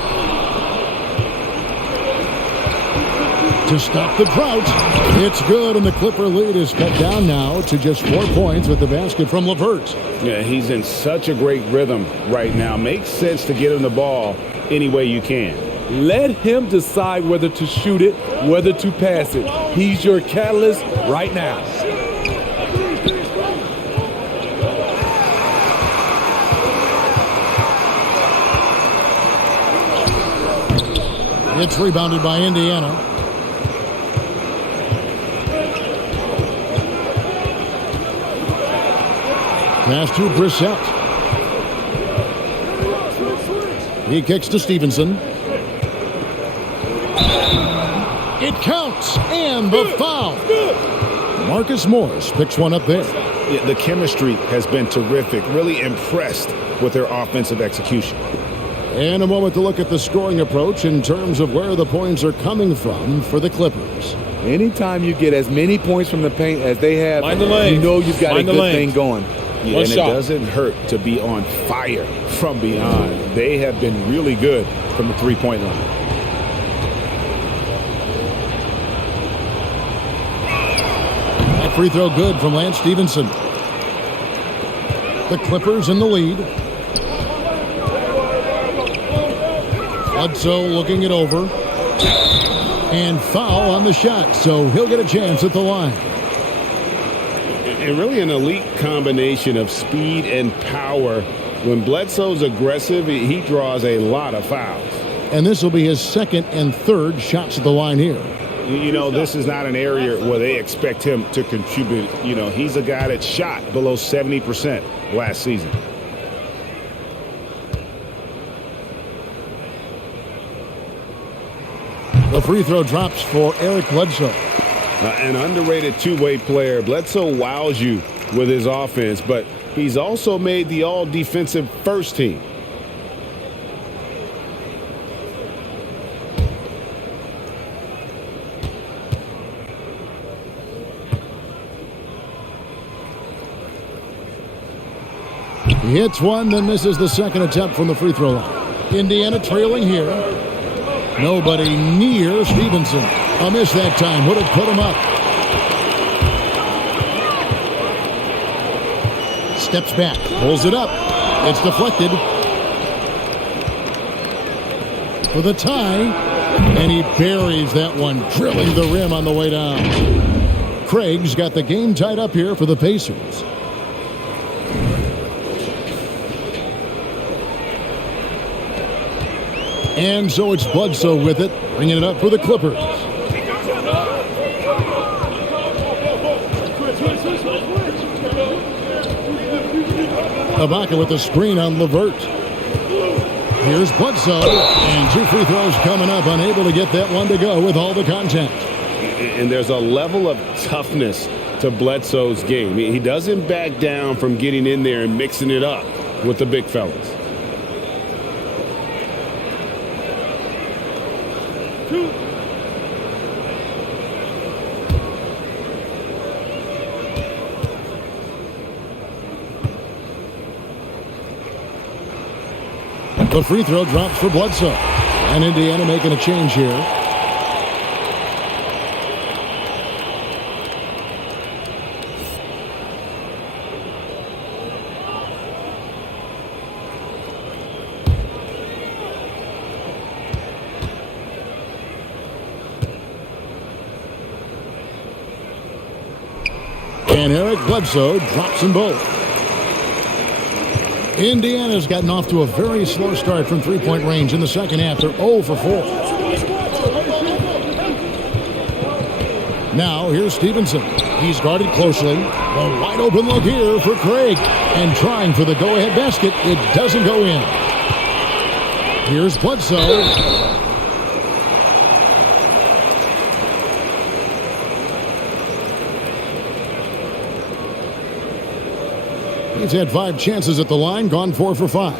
to stop the drought. It's good, and the Clipper lead is cut down now to just 4 points with the basket from LeVert. Yeah, he's in such a great rhythm right now. Makes sense to get him the ball any way you can. Let him decide whether to shoot it, whether to pass it. He's your catalyst right now. It's rebounded by Indiana. Pass to Brissett. He kicks to Stevenson. It counts, and the foul. Marcus Morris picks one up there. Yeah, the chemistry has been terrific. Really impressed with their offensive execution. And a moment to look at the scoring approach in terms of where the points are coming from for the Clippers. Anytime you get as many points from the paint as they have, Mind the lane. you know you've got Mind a the good lane. thing going. Yeah, and it doesn't hurt to be on fire from beyond. They have been really good from the three-point line. That free throw good from Lance Stevenson. The Clippers in the lead. Bledsoe looking it over. And foul on the shot, so he'll get a chance at the line. And really an elite combination of speed and power. When Bledsoe's aggressive, he draws a lot of fouls. And this will be his second and third shots at the line here. You know, this is not an area where they expect him to contribute. You know, he's a guy that shot below 70% last season. The free throw drops for Eric Bledsoe. An underrated two-way player. Bledsoe wows you with his offense, but he's also made the all-defensive first team. He hits one, then misses the second attempt from the free throw line. Indiana trailing here. Nobody near Stevenson. A miss that time. Would have put him up. Steps back. Pulls it up. It's deflected. For the tie. And he buries that one, drilling the rim on the way down. Craig's got the game tied up here for the Pacers. And so it's Bledsoe with it, bringing it up for the Clippers. Ibaka with the screen on LeVert. Here's Bledsoe, and 2 free throws coming up, unable to get that one to go with all the contact. And there's a level of toughness to Bledsoe's game. He doesn't back down from getting in there and mixing it up with the big fellas. The free throw drops for Bledsoe. And Indiana making a change here. And Eric Bledsoe drops them both. Indiana's gotten off to a very slow start from three-point range in the second half. They're 0 for 4. Now, here's Stevenson. He's guarded closely. A wide-open look here for Craig. And trying for the go-ahead basket. It doesn't go in. Here's Bledsoe. He's had 5 chances at the line, gone 4 for 5.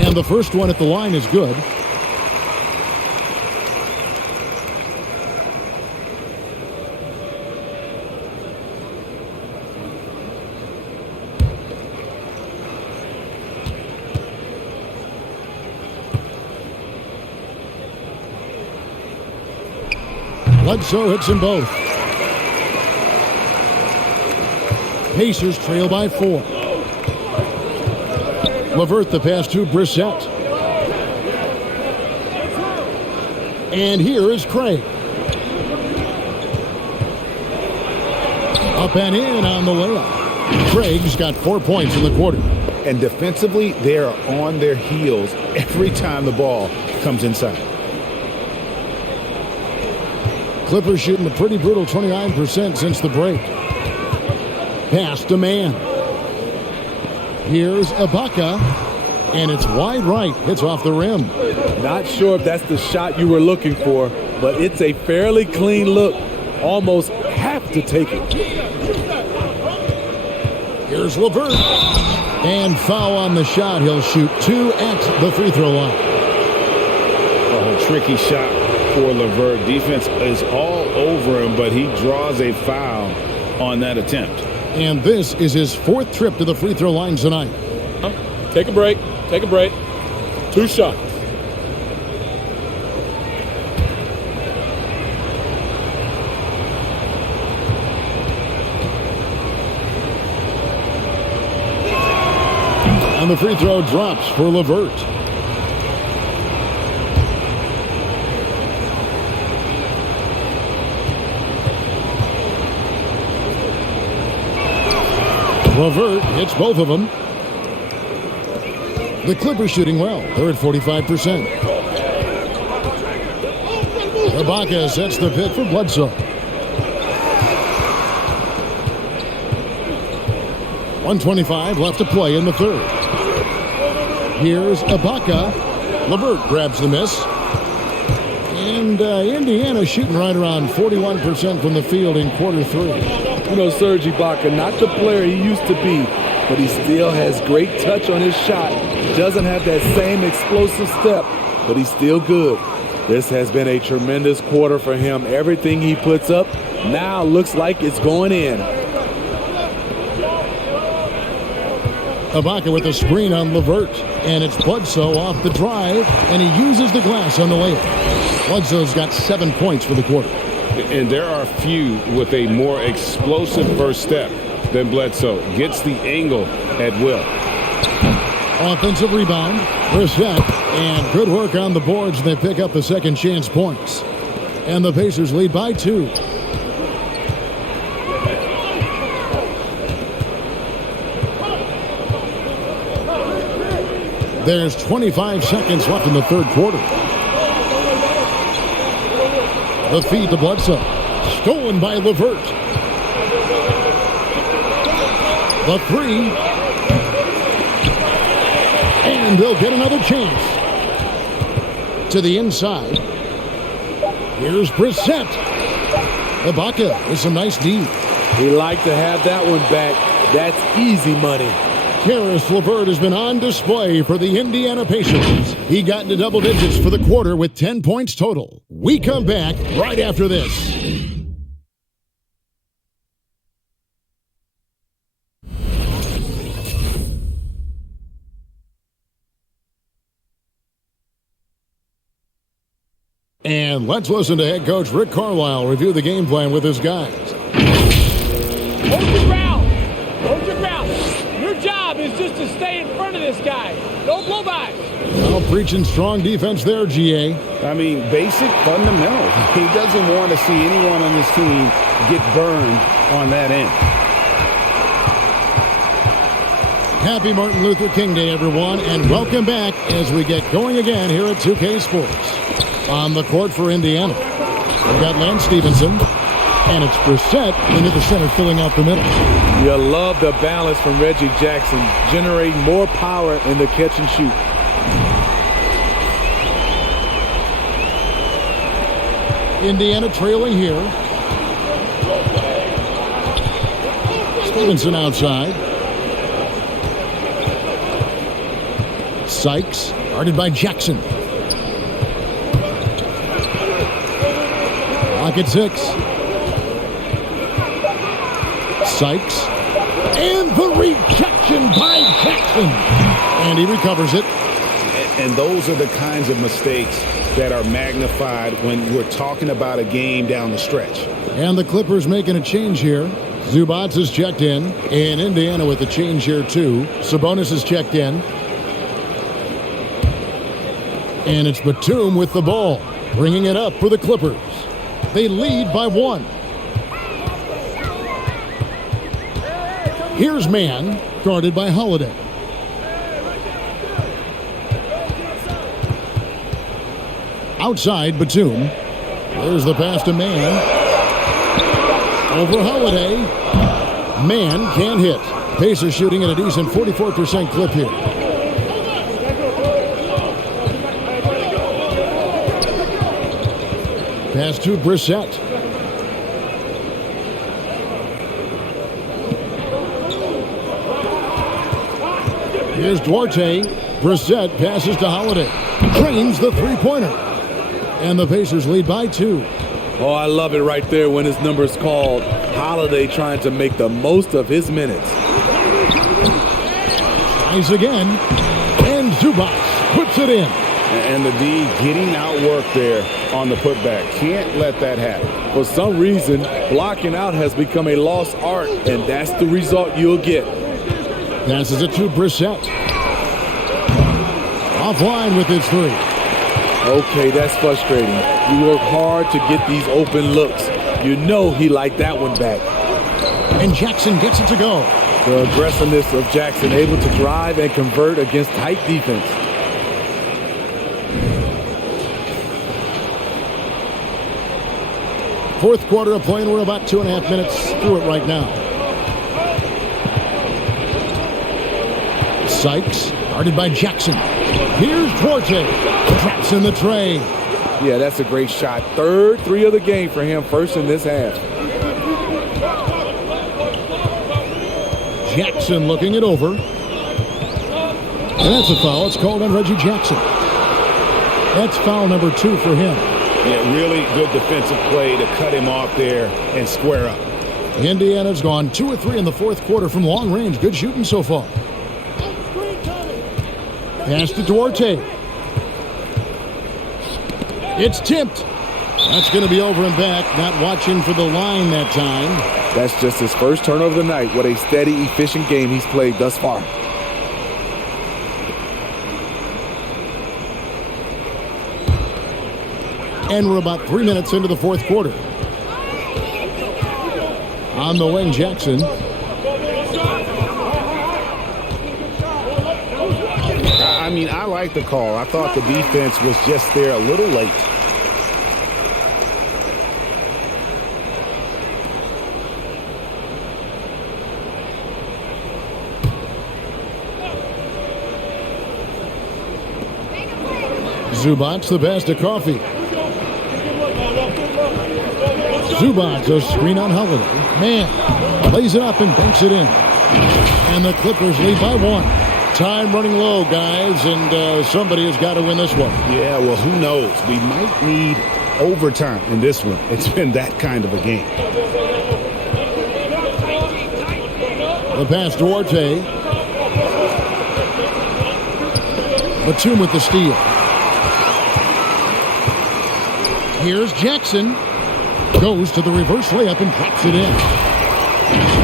And And the first one at the line is good. Bledsoe hits them both. Pacers trail by 4. LeVert the pass to Brissett. And here is Craig. Up and in on the layup. Craig's got 4 points in the quarter. And defensively, they are on their heels every time the ball comes inside. Clippers shooting a pretty brutal 29% since the break. Pass to man. Here's Ibaka, and it's wide right. Hits off the rim. Not sure if that's the shot you were looking for, but it's a fairly clean look. Almost have to take it. Here's LeVert. And foul on the shot. He'll shoot 2 at the free throw line. Oh, tricky shot for LeVert. Defense is all over him, but he draws a foul on that attempt. And this is his 4th trip to the free throw line tonight. Take a break. Take a break. 2 shots. And the free throw drops for LeVert. LeVert hits both of them. The Clippers shooting well. They're at 45%. Ibaka sets the pick for Bledsoe. 1:25 left to play in the third. Here's Ibaka. LeVert grabs the miss. And Indiana shooting right around 41% from the field in quarter 3. You know, Serge Ibaka, not the player he used to be, but he still has great touch on his shot. Doesn't have that same explosive step, but he's still good. This has been a tremendous quarter for him. Everything he puts up now looks like it's going in. Ibaka with a screen on LeVert, and it's Bledsoe off the drive, and he uses the glass on the layup. Bledsoe's got 7 points for the quarter. And there are few with a more explosive first step than Bledsoe. Gets the angle at will. Offensive rebound, Brissett, and good work on the boards. They pick up the second chance points. And the Pacers lead by 2. There's 25 seconds left in the third quarter. The feed to Bledsoe. Stolen by LeVert. The 3. And they'll get another chance. To the inside. Here's Brissett. Ibaka with some nice D. He like to have that one back. That's easy money. Karis LeVert has been on display for the Indiana Pacers. He got into double digits for the quarter with 10 points total. We come back right after this. And let's listen to head coach Rick Carlisle review the game plan with his guys. Hold your ground. Hold your ground. Your job is just to stay in front of this guy. Don't blow by. Well, preaching strong defense there, GA. I mean, basic fundamentals. He doesn't want to see anyone on this team get burned on that end. Happy Martin Luther King Day, everyone, and welcome back as we get going again here at 2K Sports. On the court for Indiana, we've got Lance Stevenson, and it's Brissett into the center, filling out the middle. You love the balance from Reggie Jackson, generating more power in the catch and shoot. Indiana trailing here. Stevenson outside. Sykes Guarded by Jackson. Lock at 6. Sykes. And the rejection by Jackson. And he recovers it. And those are the kinds of mistakes that are magnified when we're talking about a game down the stretch. And the Clippers making a change here. Zubac is checked in. And Indiana with a change here too. Sabonis is checked in. And it's Batum with the ball, bringing it up for the Clippers. They lead by 1. Here's Mann, guarded by Holiday. Outside, Batum. There's the pass to Mann. Over Holiday. Mann can't hit. Pacers shooting at a decent 44% clip here. Pass to Brissett. Here's Duarte. Brissett passes to Holiday. Drains the three-pointer. And the Pacers lead by 2. Oh, I love it right there when his number is called. Holiday trying to make the most of his minutes. Tries again. And Zubac puts it in. And the D getting outworked there on the putback. Can't let that happen. For some reason, blocking out has become a lost art, and that's the result you'll get. Passes it to Brissett. Offline with his 3. Okay, that's frustrating. You work hard to get these open looks. You know he liked that one back. And Jackson gets it to go. The aggressiveness of Jackson, able to drive and convert against tight defense. Fourth quarter of play, and we're about 2.5 minutes through it right now. Sykes, guarded by Jackson. Here's Duarte. Traps in the tray. Yeah, that's a great shot. Third 3 of the game for him, first in this half. Jackson looking it over. And that's a foul. It's called on Reggie Jackson. That's foul number 2 for him. Yeah, really good defensive play to cut him off there and square up. Indiana's gone 2 of 3 in the fourth quarter from long range. Good shooting so far. Pass to Duarte. It's tipped. That's going to be over and back. Not watching for the line that time. That's just his first turnover of the night. What a steady, efficient game he's played thus far. And we're about 3 minutes into the fourth quarter. On the wing, Jackson. I mean, I like the call. I thought the defense was just there a little late. Zubac the pass to Coffee. Zubac a screen on Holiday. Man, lays it up and banks it in. And the Clippers lead by 1. Time running low, guys, and somebody has got to win this one. Yeah, well, who knows? We might need overtime in this one. It's been that kind of a game. The pass to Duarte. Batum with the steal. Here's Jackson. Goes to the reverse layup and drops it in.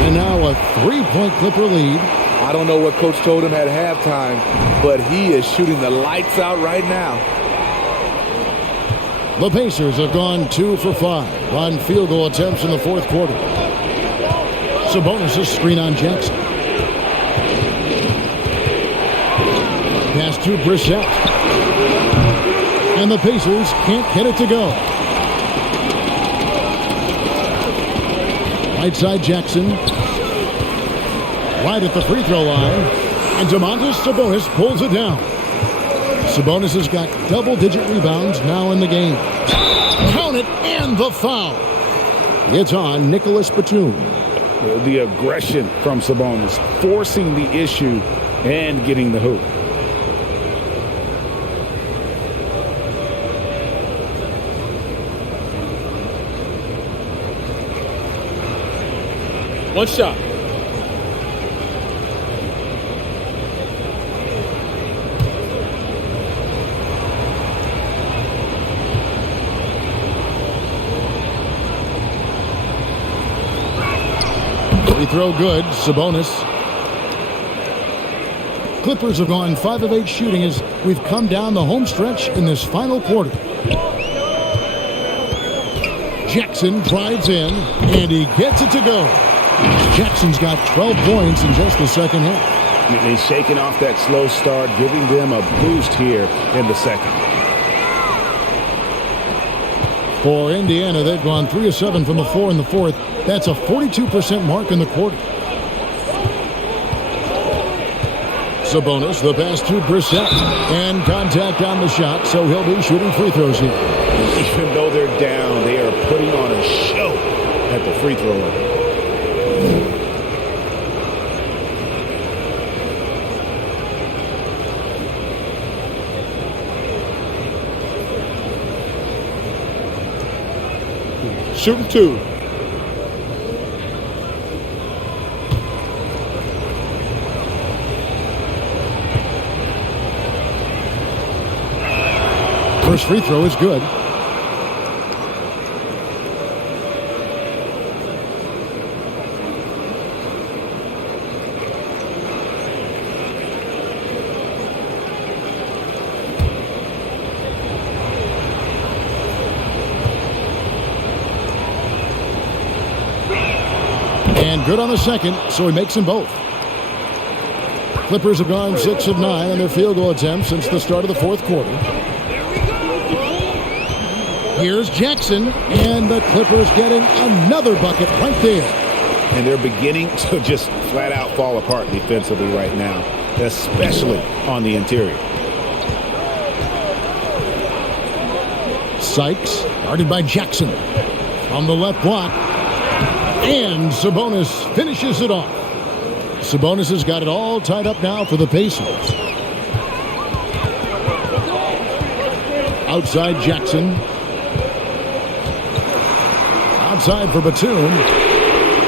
And now a 3-point Clipper lead. I don't know what Coach told him at halftime, but he is shooting the lights out right now. The Pacers have gone 2 for 5 on field goal attempts in the fourth quarter. Sabonis' screen on Jackson. Pass to Brissett. And the Pacers can't get it to go. Right side Jackson. Right at the free throw line. And Domantas Sabonis pulls it down. Sabonis has got double-digit rebounds now in the game. Count it, and the foul. It's on Nicholas Batum. The aggression from Sabonis, forcing the issue and getting the hoop. One shot. Free throw good. Sabonis. Clippers have gone 5 of 8 shooting as we've come down the home stretch in this final quarter. Jackson drives in, and he gets it to go. Jackson's got 12 points in just the second half. And he's shaking off that slow start, giving them a boost here in the second. For Indiana, they've gone 3 of 7 from the floor in the fourth. That's a 42% mark in the quarter. Sabonis, the pass to Brissett, and contact on the shot, so he'll be shooting free throws here. Even though they're down, they are putting on a show at the free throw line. Shooting 2. First free throw is good. And good on the second, so he makes them both. Clippers have gone 6 of 9 on their field goal attempts since the start of the fourth quarter. Here's Jackson, and the Clippers getting another bucket right there. And they're beginning to just flat out fall apart defensively right now, especially on the interior. Sykes, guarded by Jackson. From the left block. And Sabonis finishes it off. Sabonis has got it all tied up now for the Pacers. Outside Jackson. Outside for Batum.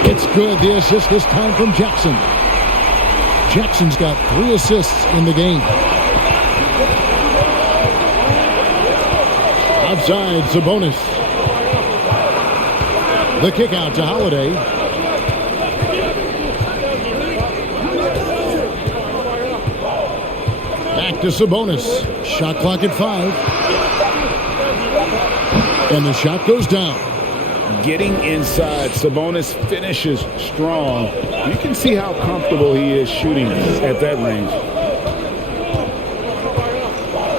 It's good. The assist this time from Jackson. Jackson's got 3 assists in the game. Outside Sabonis. The kick out to Holiday. Back to Sabonis. Shot clock at 5. And the shot goes down. Getting inside, Sabonis finishes strong. You can see how comfortable he is shooting at that range.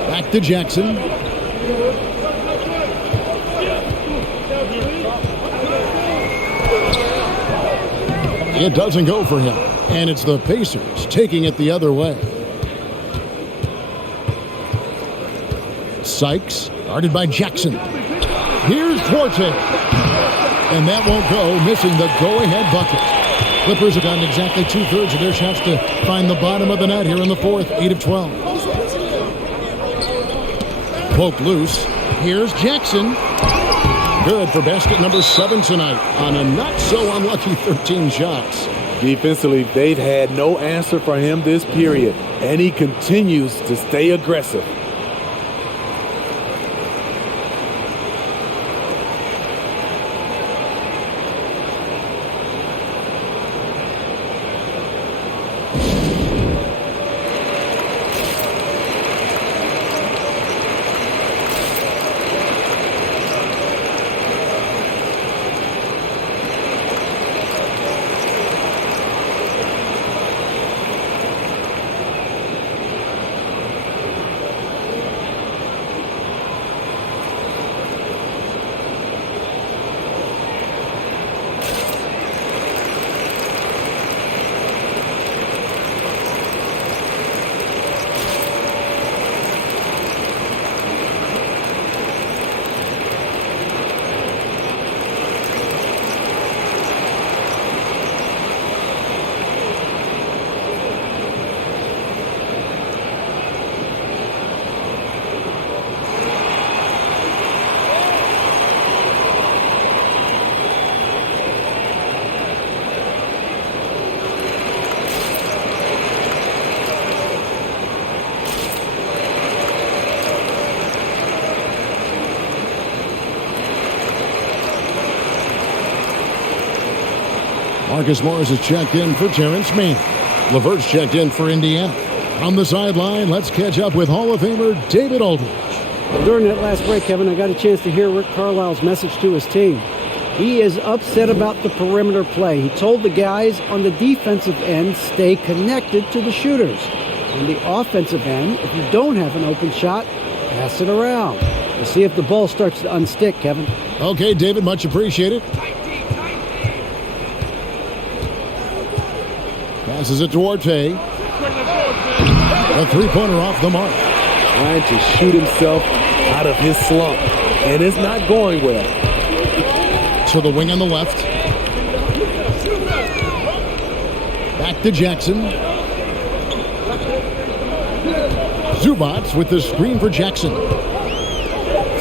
Back to Jackson. It doesn't go for him. And it's the Pacers taking it the other way. Sykes, guarded by Jackson. Here's Duarte. And that won't go, missing the go-ahead bucket. Clippers have gotten exactly 2/3 of their shots to find the bottom of the net here in the fourth, 8 of 12. Poke loose. Here's Jackson. Good for basket number 7 tonight on a not-so-unlucky 13 shots. Defensively, they've had no answer for him this period, and he continues to stay aggressive. Marcus Morris is checked in for Terrence Mann. LeVert's checked in for Indiana. On the sideline, let's catch up with Hall of Famer David Aldridge. During that last break, Kevin, I got a chance to hear Rick Carlisle's message to his team. He is upset about the perimeter play. He told the guys on the defensive end, stay connected to the shooters. On the offensive end, if you don't have an open shot, pass it around. We'll see if the ball starts to unstick, Kevin. Okay, David, much appreciated. Passes it to Orte. A three-pointer off the mark. Trying to shoot himself out of his slump, and it's not going well. To the wing on the left. Back to Jackson. Zubats with the screen for Jackson.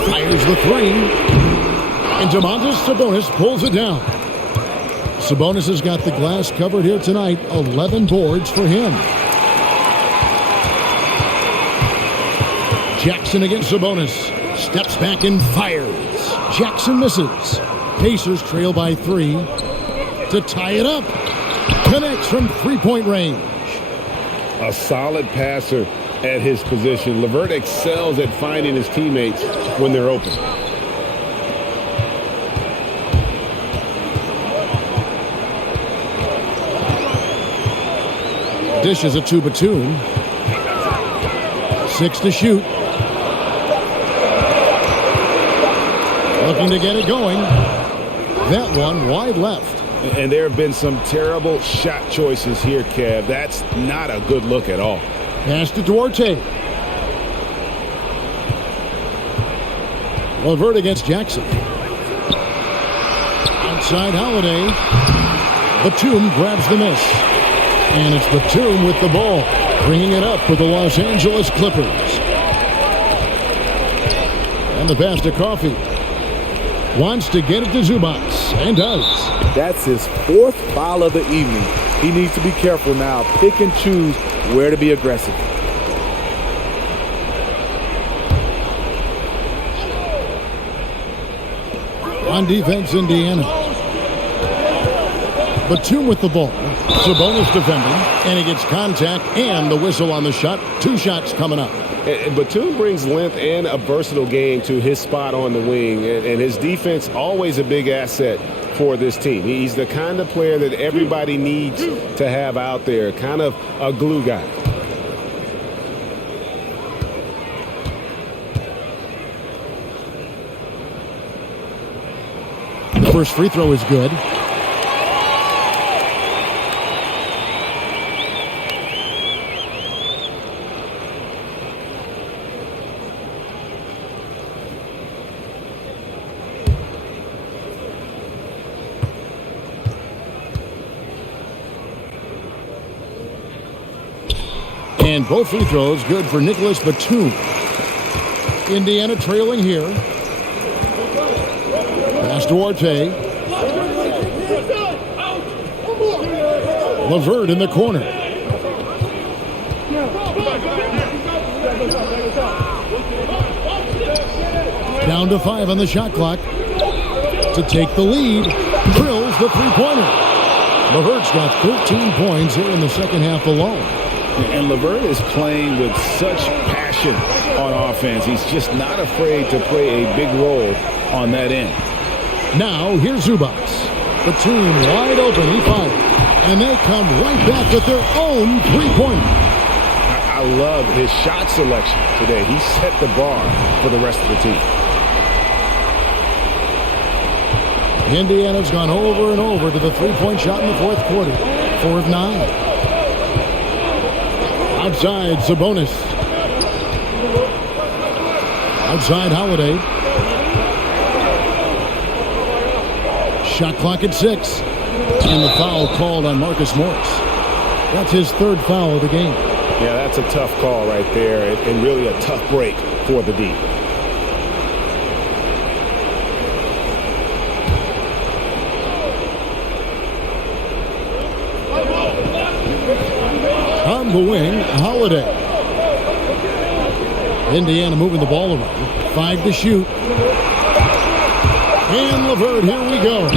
Fires the three. And Domantas Sabonis pulls it down. Sabonis has got the glass covered here tonight. 11 boards for him. Jackson against Sabonis. Steps back and fires. Jackson misses. Pacers trail by 3 to tie it up. Connects from three-point range. A solid passer at his position. LeVert excels at finding his teammates when they're open. Dishes it to Batum. 6 to shoot. Looking to get it going. That one wide left. And there have been some terrible shot choices here, Kev. That's not a good look at all. Pass to Duarte. LeVert against Jackson. Outside Holiday. Batum grabs the miss. And it's Batum with the ball, bringing it up for the Los Angeles Clippers. And the pass to Coffey. Wants to get it to Zubats, and does. That's his 4th foul of the evening. He needs to be careful now. Pick and choose where to be aggressive. On defense, Indiana. Batum with the ball. Sabonis defending, and he gets contact and the whistle on the shot. 2 shots coming up. And Batum brings length and a versatile game to his spot on the wing, and his defense always a big asset for this team. He's the kind of player that everybody needs to have out there, kind of a glue guy. First free throw is good. And both free throws good for Nicholas Batum. Indiana trailing here. Pass to Orte. LeVert in the corner. Down to 5 on the shot clock. To take the lead. Drills the three-pointer. LeVert's got 13 points here in the second half alone. And LeVert is playing with such passion on offense. He's just not afraid to play a big role on that end. Now, here's Zubats. Batum wide open. He fires. And they come right back with their own three-pointer. I love his shot selection today. He set the bar for the rest of the team. Indiana's gone over and over to the three-point shot in the fourth quarter. 4 of 9. Outside, Sabonis. Outside, Holiday. Shot clock at 6. And the foul called on Marcus Morris. That's his 3rd foul of the game. Yeah, that's a tough call right there, and really a tough break for the D. On the wing, Holiday. Indiana moving the ball around. 5 to shoot. And LeVert, here we go.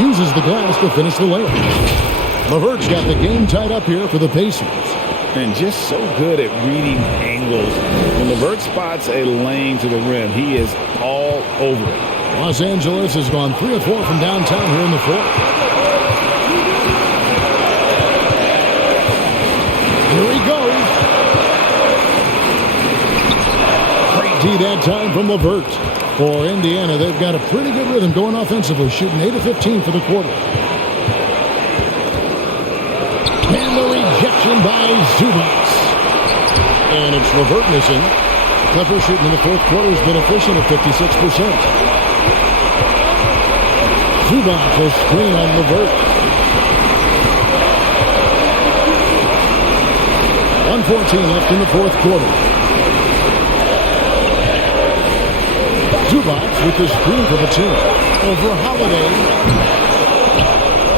Uses the glass to finish the layup. LeVert's got the game tied up here for the Pacers. And just so good at reading angles. When LeVert spots a lane to the rim, he is all over it. Los Angeles has gone 3 of 4 from downtown here in the fourth. Here he goes. Great D that time from LeVert. For Indiana, they've got a pretty good rhythm going offensively, shooting 8 of 15 for the quarter. And the rejection by Zubac. And it's LeVert missing. Clippers shooting in the fourth quarter has been efficient at 56%. Zubac will screen on LeVert. 1:14 left in the fourth quarter. Zubac with the screen for the two. Over Holiday.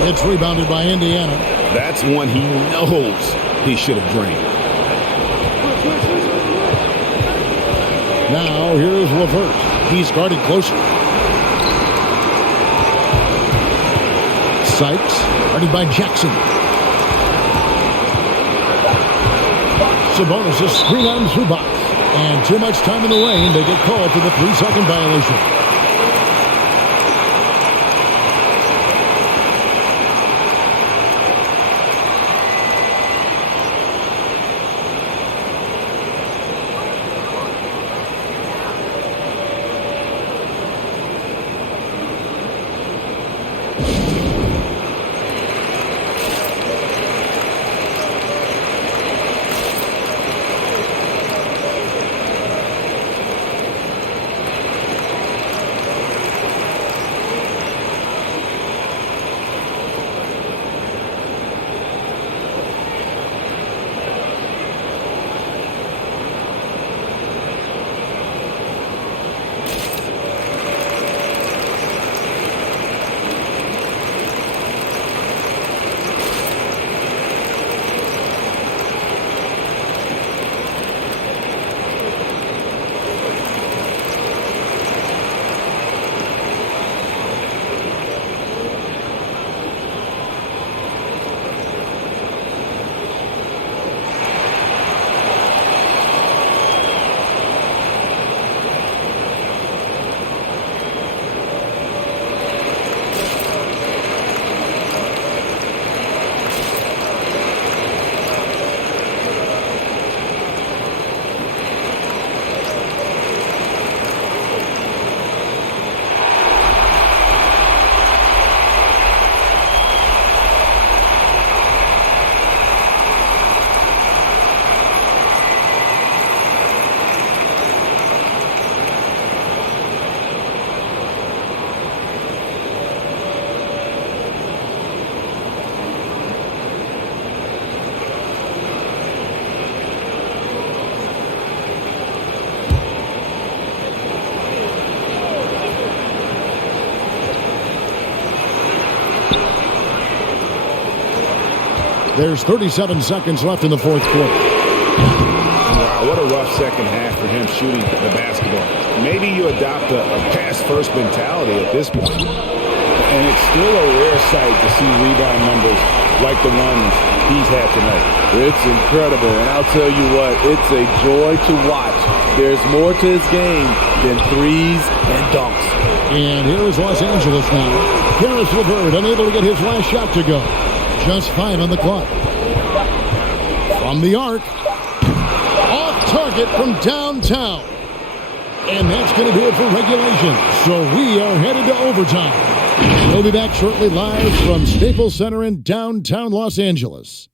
It's rebounded by Indiana. That's one he knows he should have drained. Now, here is LeVert. He's guarded closer. Sykes, guarded by Jackson. Sabonis is screen on Zubac. And too much time in the lane. They get called for the 3-second violation. There's 37 seconds left in the fourth quarter. Wow, what a rough second half for him shooting the basketball. Maybe you adopt a pass-first mentality at this point. And it's still a rare sight to see rebound numbers like the ones he's had tonight. It's incredible, and I'll tell you what, it's a joy to watch. There's more to his game than threes and dunks. And here is Los Angeles now. Karis LeVert unable to get his last shot to go. Just 5 on the clock. From the arc. Off target from downtown. And that's going to do it for regulation. So we are headed to overtime. We'll be back shortly live from Staples Center in downtown Los Angeles.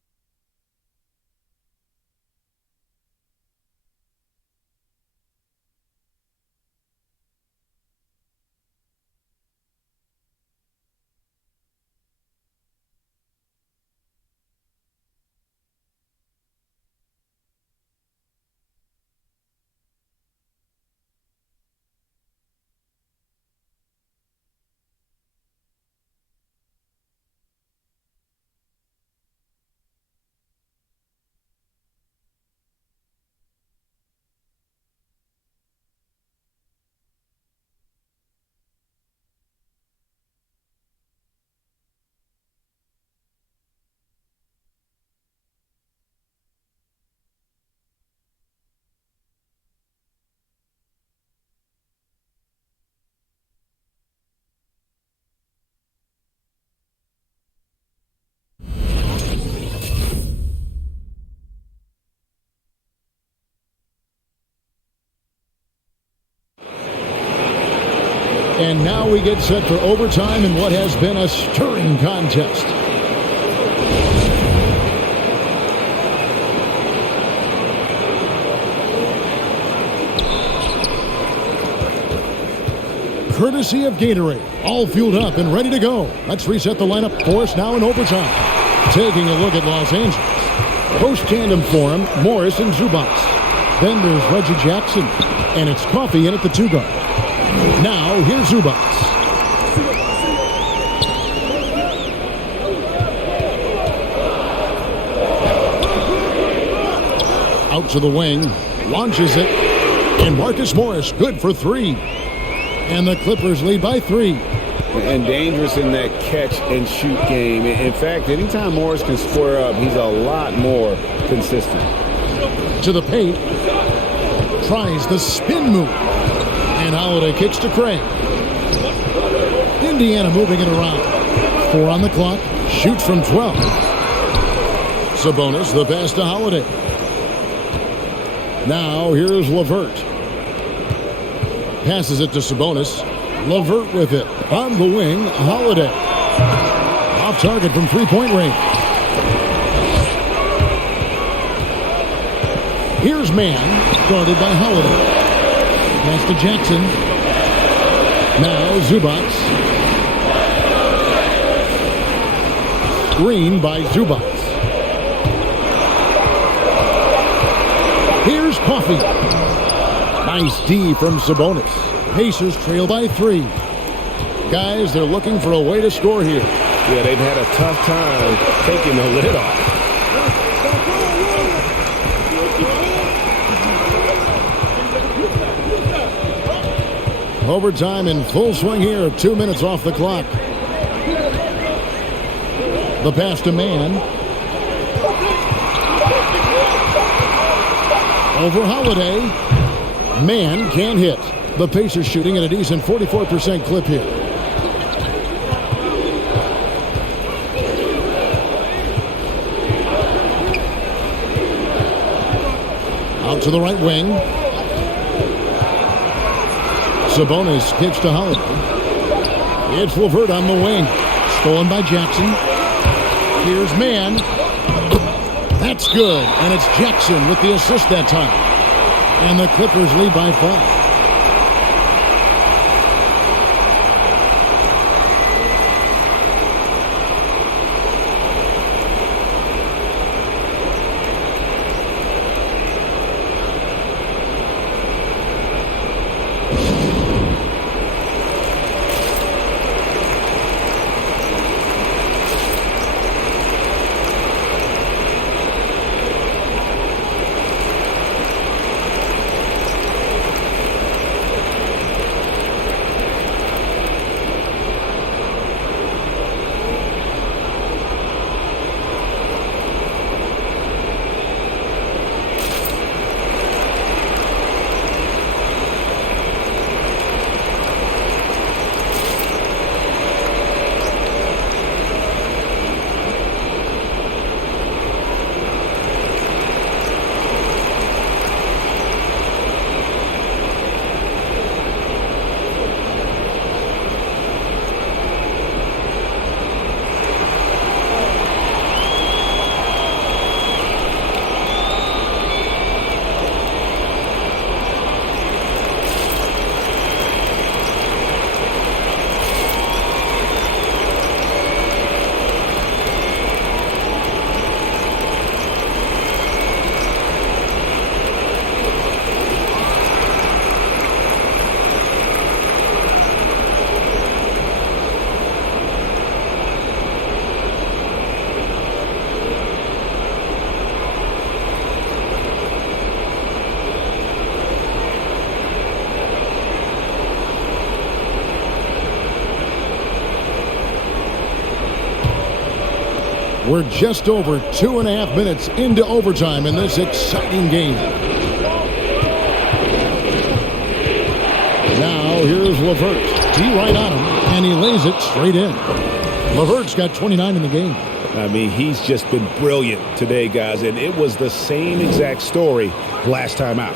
And now we get set for overtime in what has been a stirring contest. Courtesy of Gatorade, all fueled up and ready to go. Let's reset the lineup for us now in overtime. Taking a look at Los Angeles. Post tandem for him, Morris and Zubac. Then there's Reggie Jackson, and it's Coffey in at the 2 guard. Now here's Zubac. Out to the wing, launches it, and Marcus Morris good for 3. And the Clippers lead by 3. And dangerous in that catch-and-shoot game. In fact, anytime Morris can square up, he's a lot more consistent. To the paint. Tries the spin move. And Holiday kicks to Craig. Indiana moving it around. 4 on the clock. Shoots from 12. Sabonis, the pass to Holiday. Now here's LeVert. Passes it to Sabonis. LeVert with it. On the wing, Holiday. Off target from three-point range. Here's Mann, guarded by Holiday. Pass to Jackson. Now Zubac. Green by Zubac. Here's Coffey. Nice D from Sabonis. Pacers trail by 3. Guys, they're looking for a way to score here. Yeah, they've had a tough time taking the lid off. Overtime in full swing here. 2 minutes off the clock. The pass to Mann. Over Holiday. Mann can't hit. The Pacers shooting at a decent 44% clip here. Out to the right wing. Sabonis kicks to Holiday. It's LeVert on the wing. Stolen by Jackson. Here's Mann. That's good. And it's Jackson with the assist that time. And the Clippers lead by 5. We're just over 2.5 minutes into overtime in this exciting game. Now here's LeVert. He right on him, and he lays it straight in. LeVert's got 29 in the game. I mean, he's just been brilliant today, guys, and it was the same exact story last time out.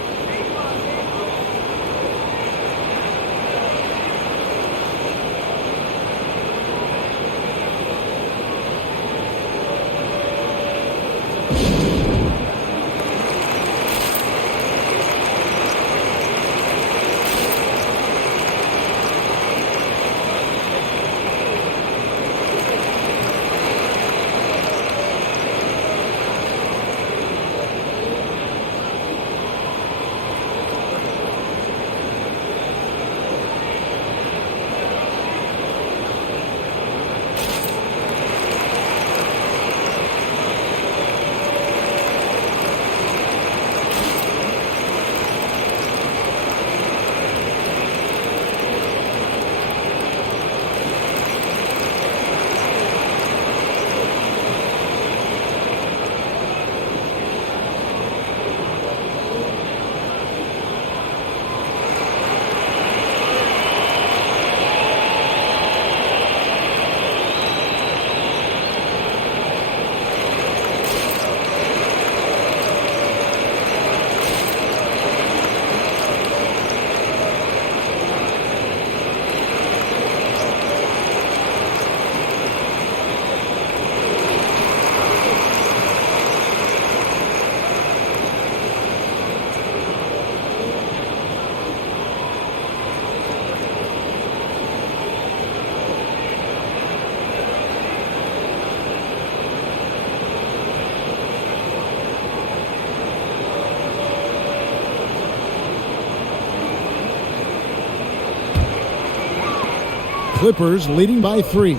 Clippers leading by 3.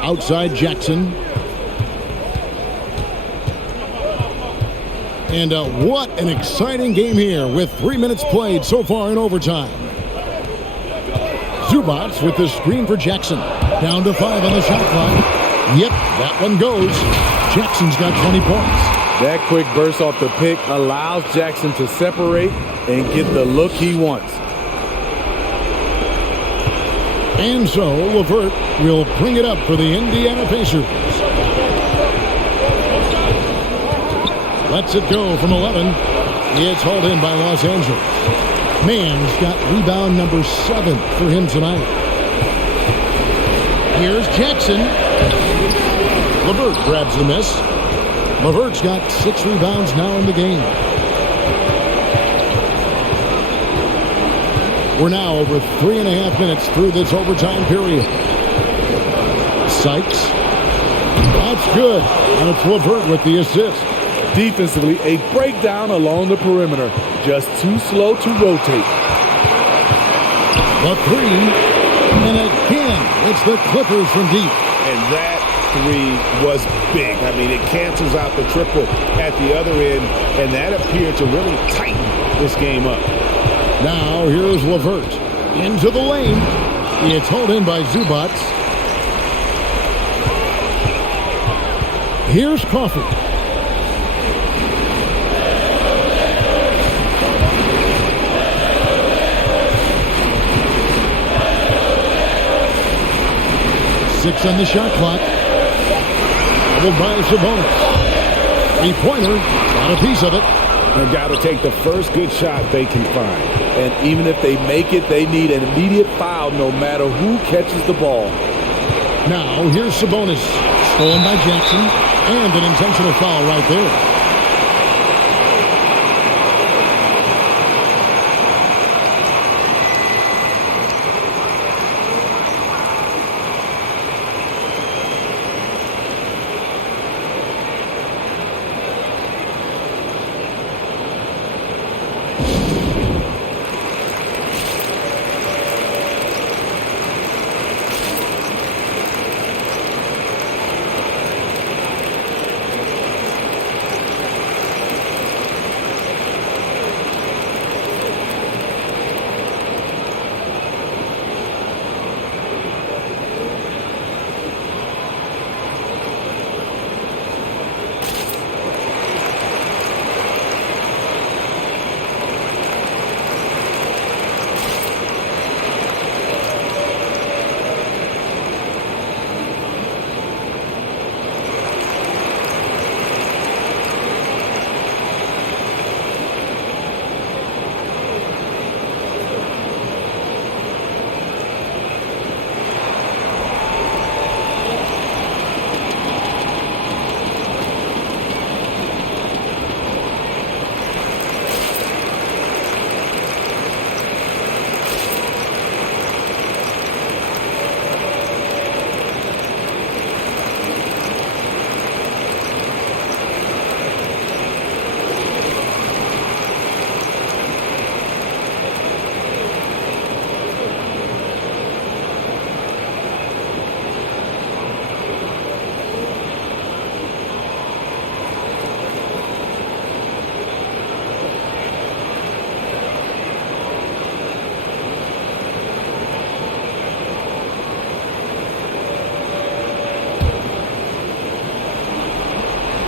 Outside Jackson. And what an exciting game here with 3 minutes played so far in overtime. Zubats with the screen for Jackson. Down to 5 on the shot clock. Yep, that one goes. Jackson's got 20 points. That quick burst off the pick allows Jackson to separate and get the look he wants. And so LeVert will bring it up for the Indiana Pacers. Lets it go from 11. It's hauled in by Los Angeles. Mann's got rebound number 7 for him tonight. Here's Jackson. LeVert grabs the miss. LeVert's got 6 rebounds now in the game. We're now over 3.5 minutes through this overtime period. Sykes. That's good. And it's LeVert with the assist. Defensively, a breakdown along the perimeter. Just too slow to rotate. The 3. And again, it's the Clippers from deep. And that 3 was big. I mean, it cancels out the triple at the other end, and that appeared to really tighten this game up. Now here's LeVert into the lane. It's hauled in by Zubats. Here's Coffey. Six on the shot clock. Doubled by Sabonis. Three-pointer. Got a piece of it. They've got to take the first good shot they can find. And even if they make it, they need an immediate foul no matter who catches the ball. Now, here's Sabonis. Stolen by Jackson. And an intentional foul right there.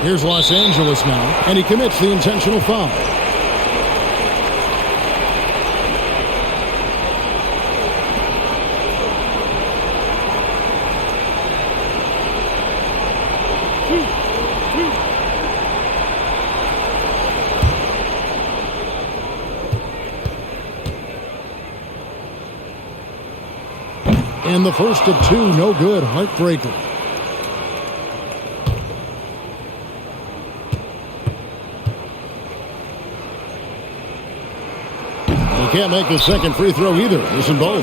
Here's Los Angeles now, and he commits the intentional foul. And the first of 2, no good, heartbreaker. Can't make the second free throw either. Missing both.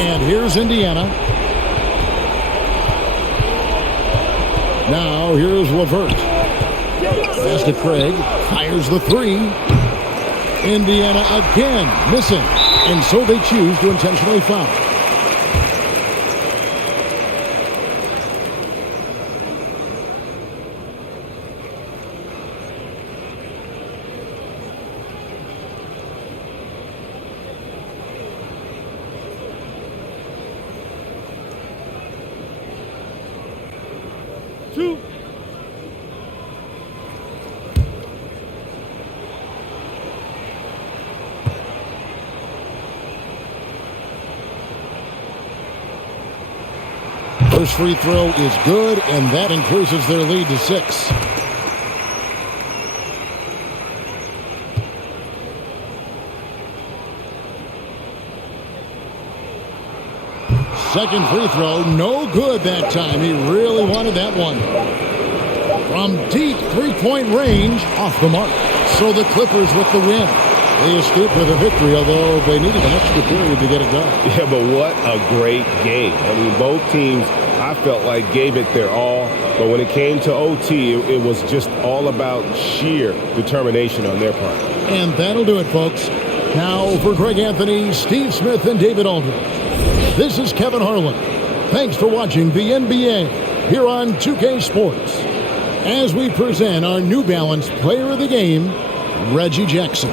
And here's Indiana. Now here's LeVert. Pass to Craig. Fires the three. Indiana again missing. And so they choose to intentionally foul. First free throw is good, and that increases their lead to 6. Second free throw, no good that time. He really wanted that one. From deep three-point range, off the mark. So the Clippers with the win. They escaped with a victory, although they needed an extra period to get it done. Yeah, but what a great game. I mean, both teams, I felt like, gave it their all. But when it came to OT, it was just all about sheer determination on their part. And that'll do it, folks. Now for Greg Anthony, Steve Smith, and David Aldridge. This is Kevin Harlan. Thanks for watching the NBA here on 2K Sports. As we present our New Balance Player of the Game, Reggie Jackson.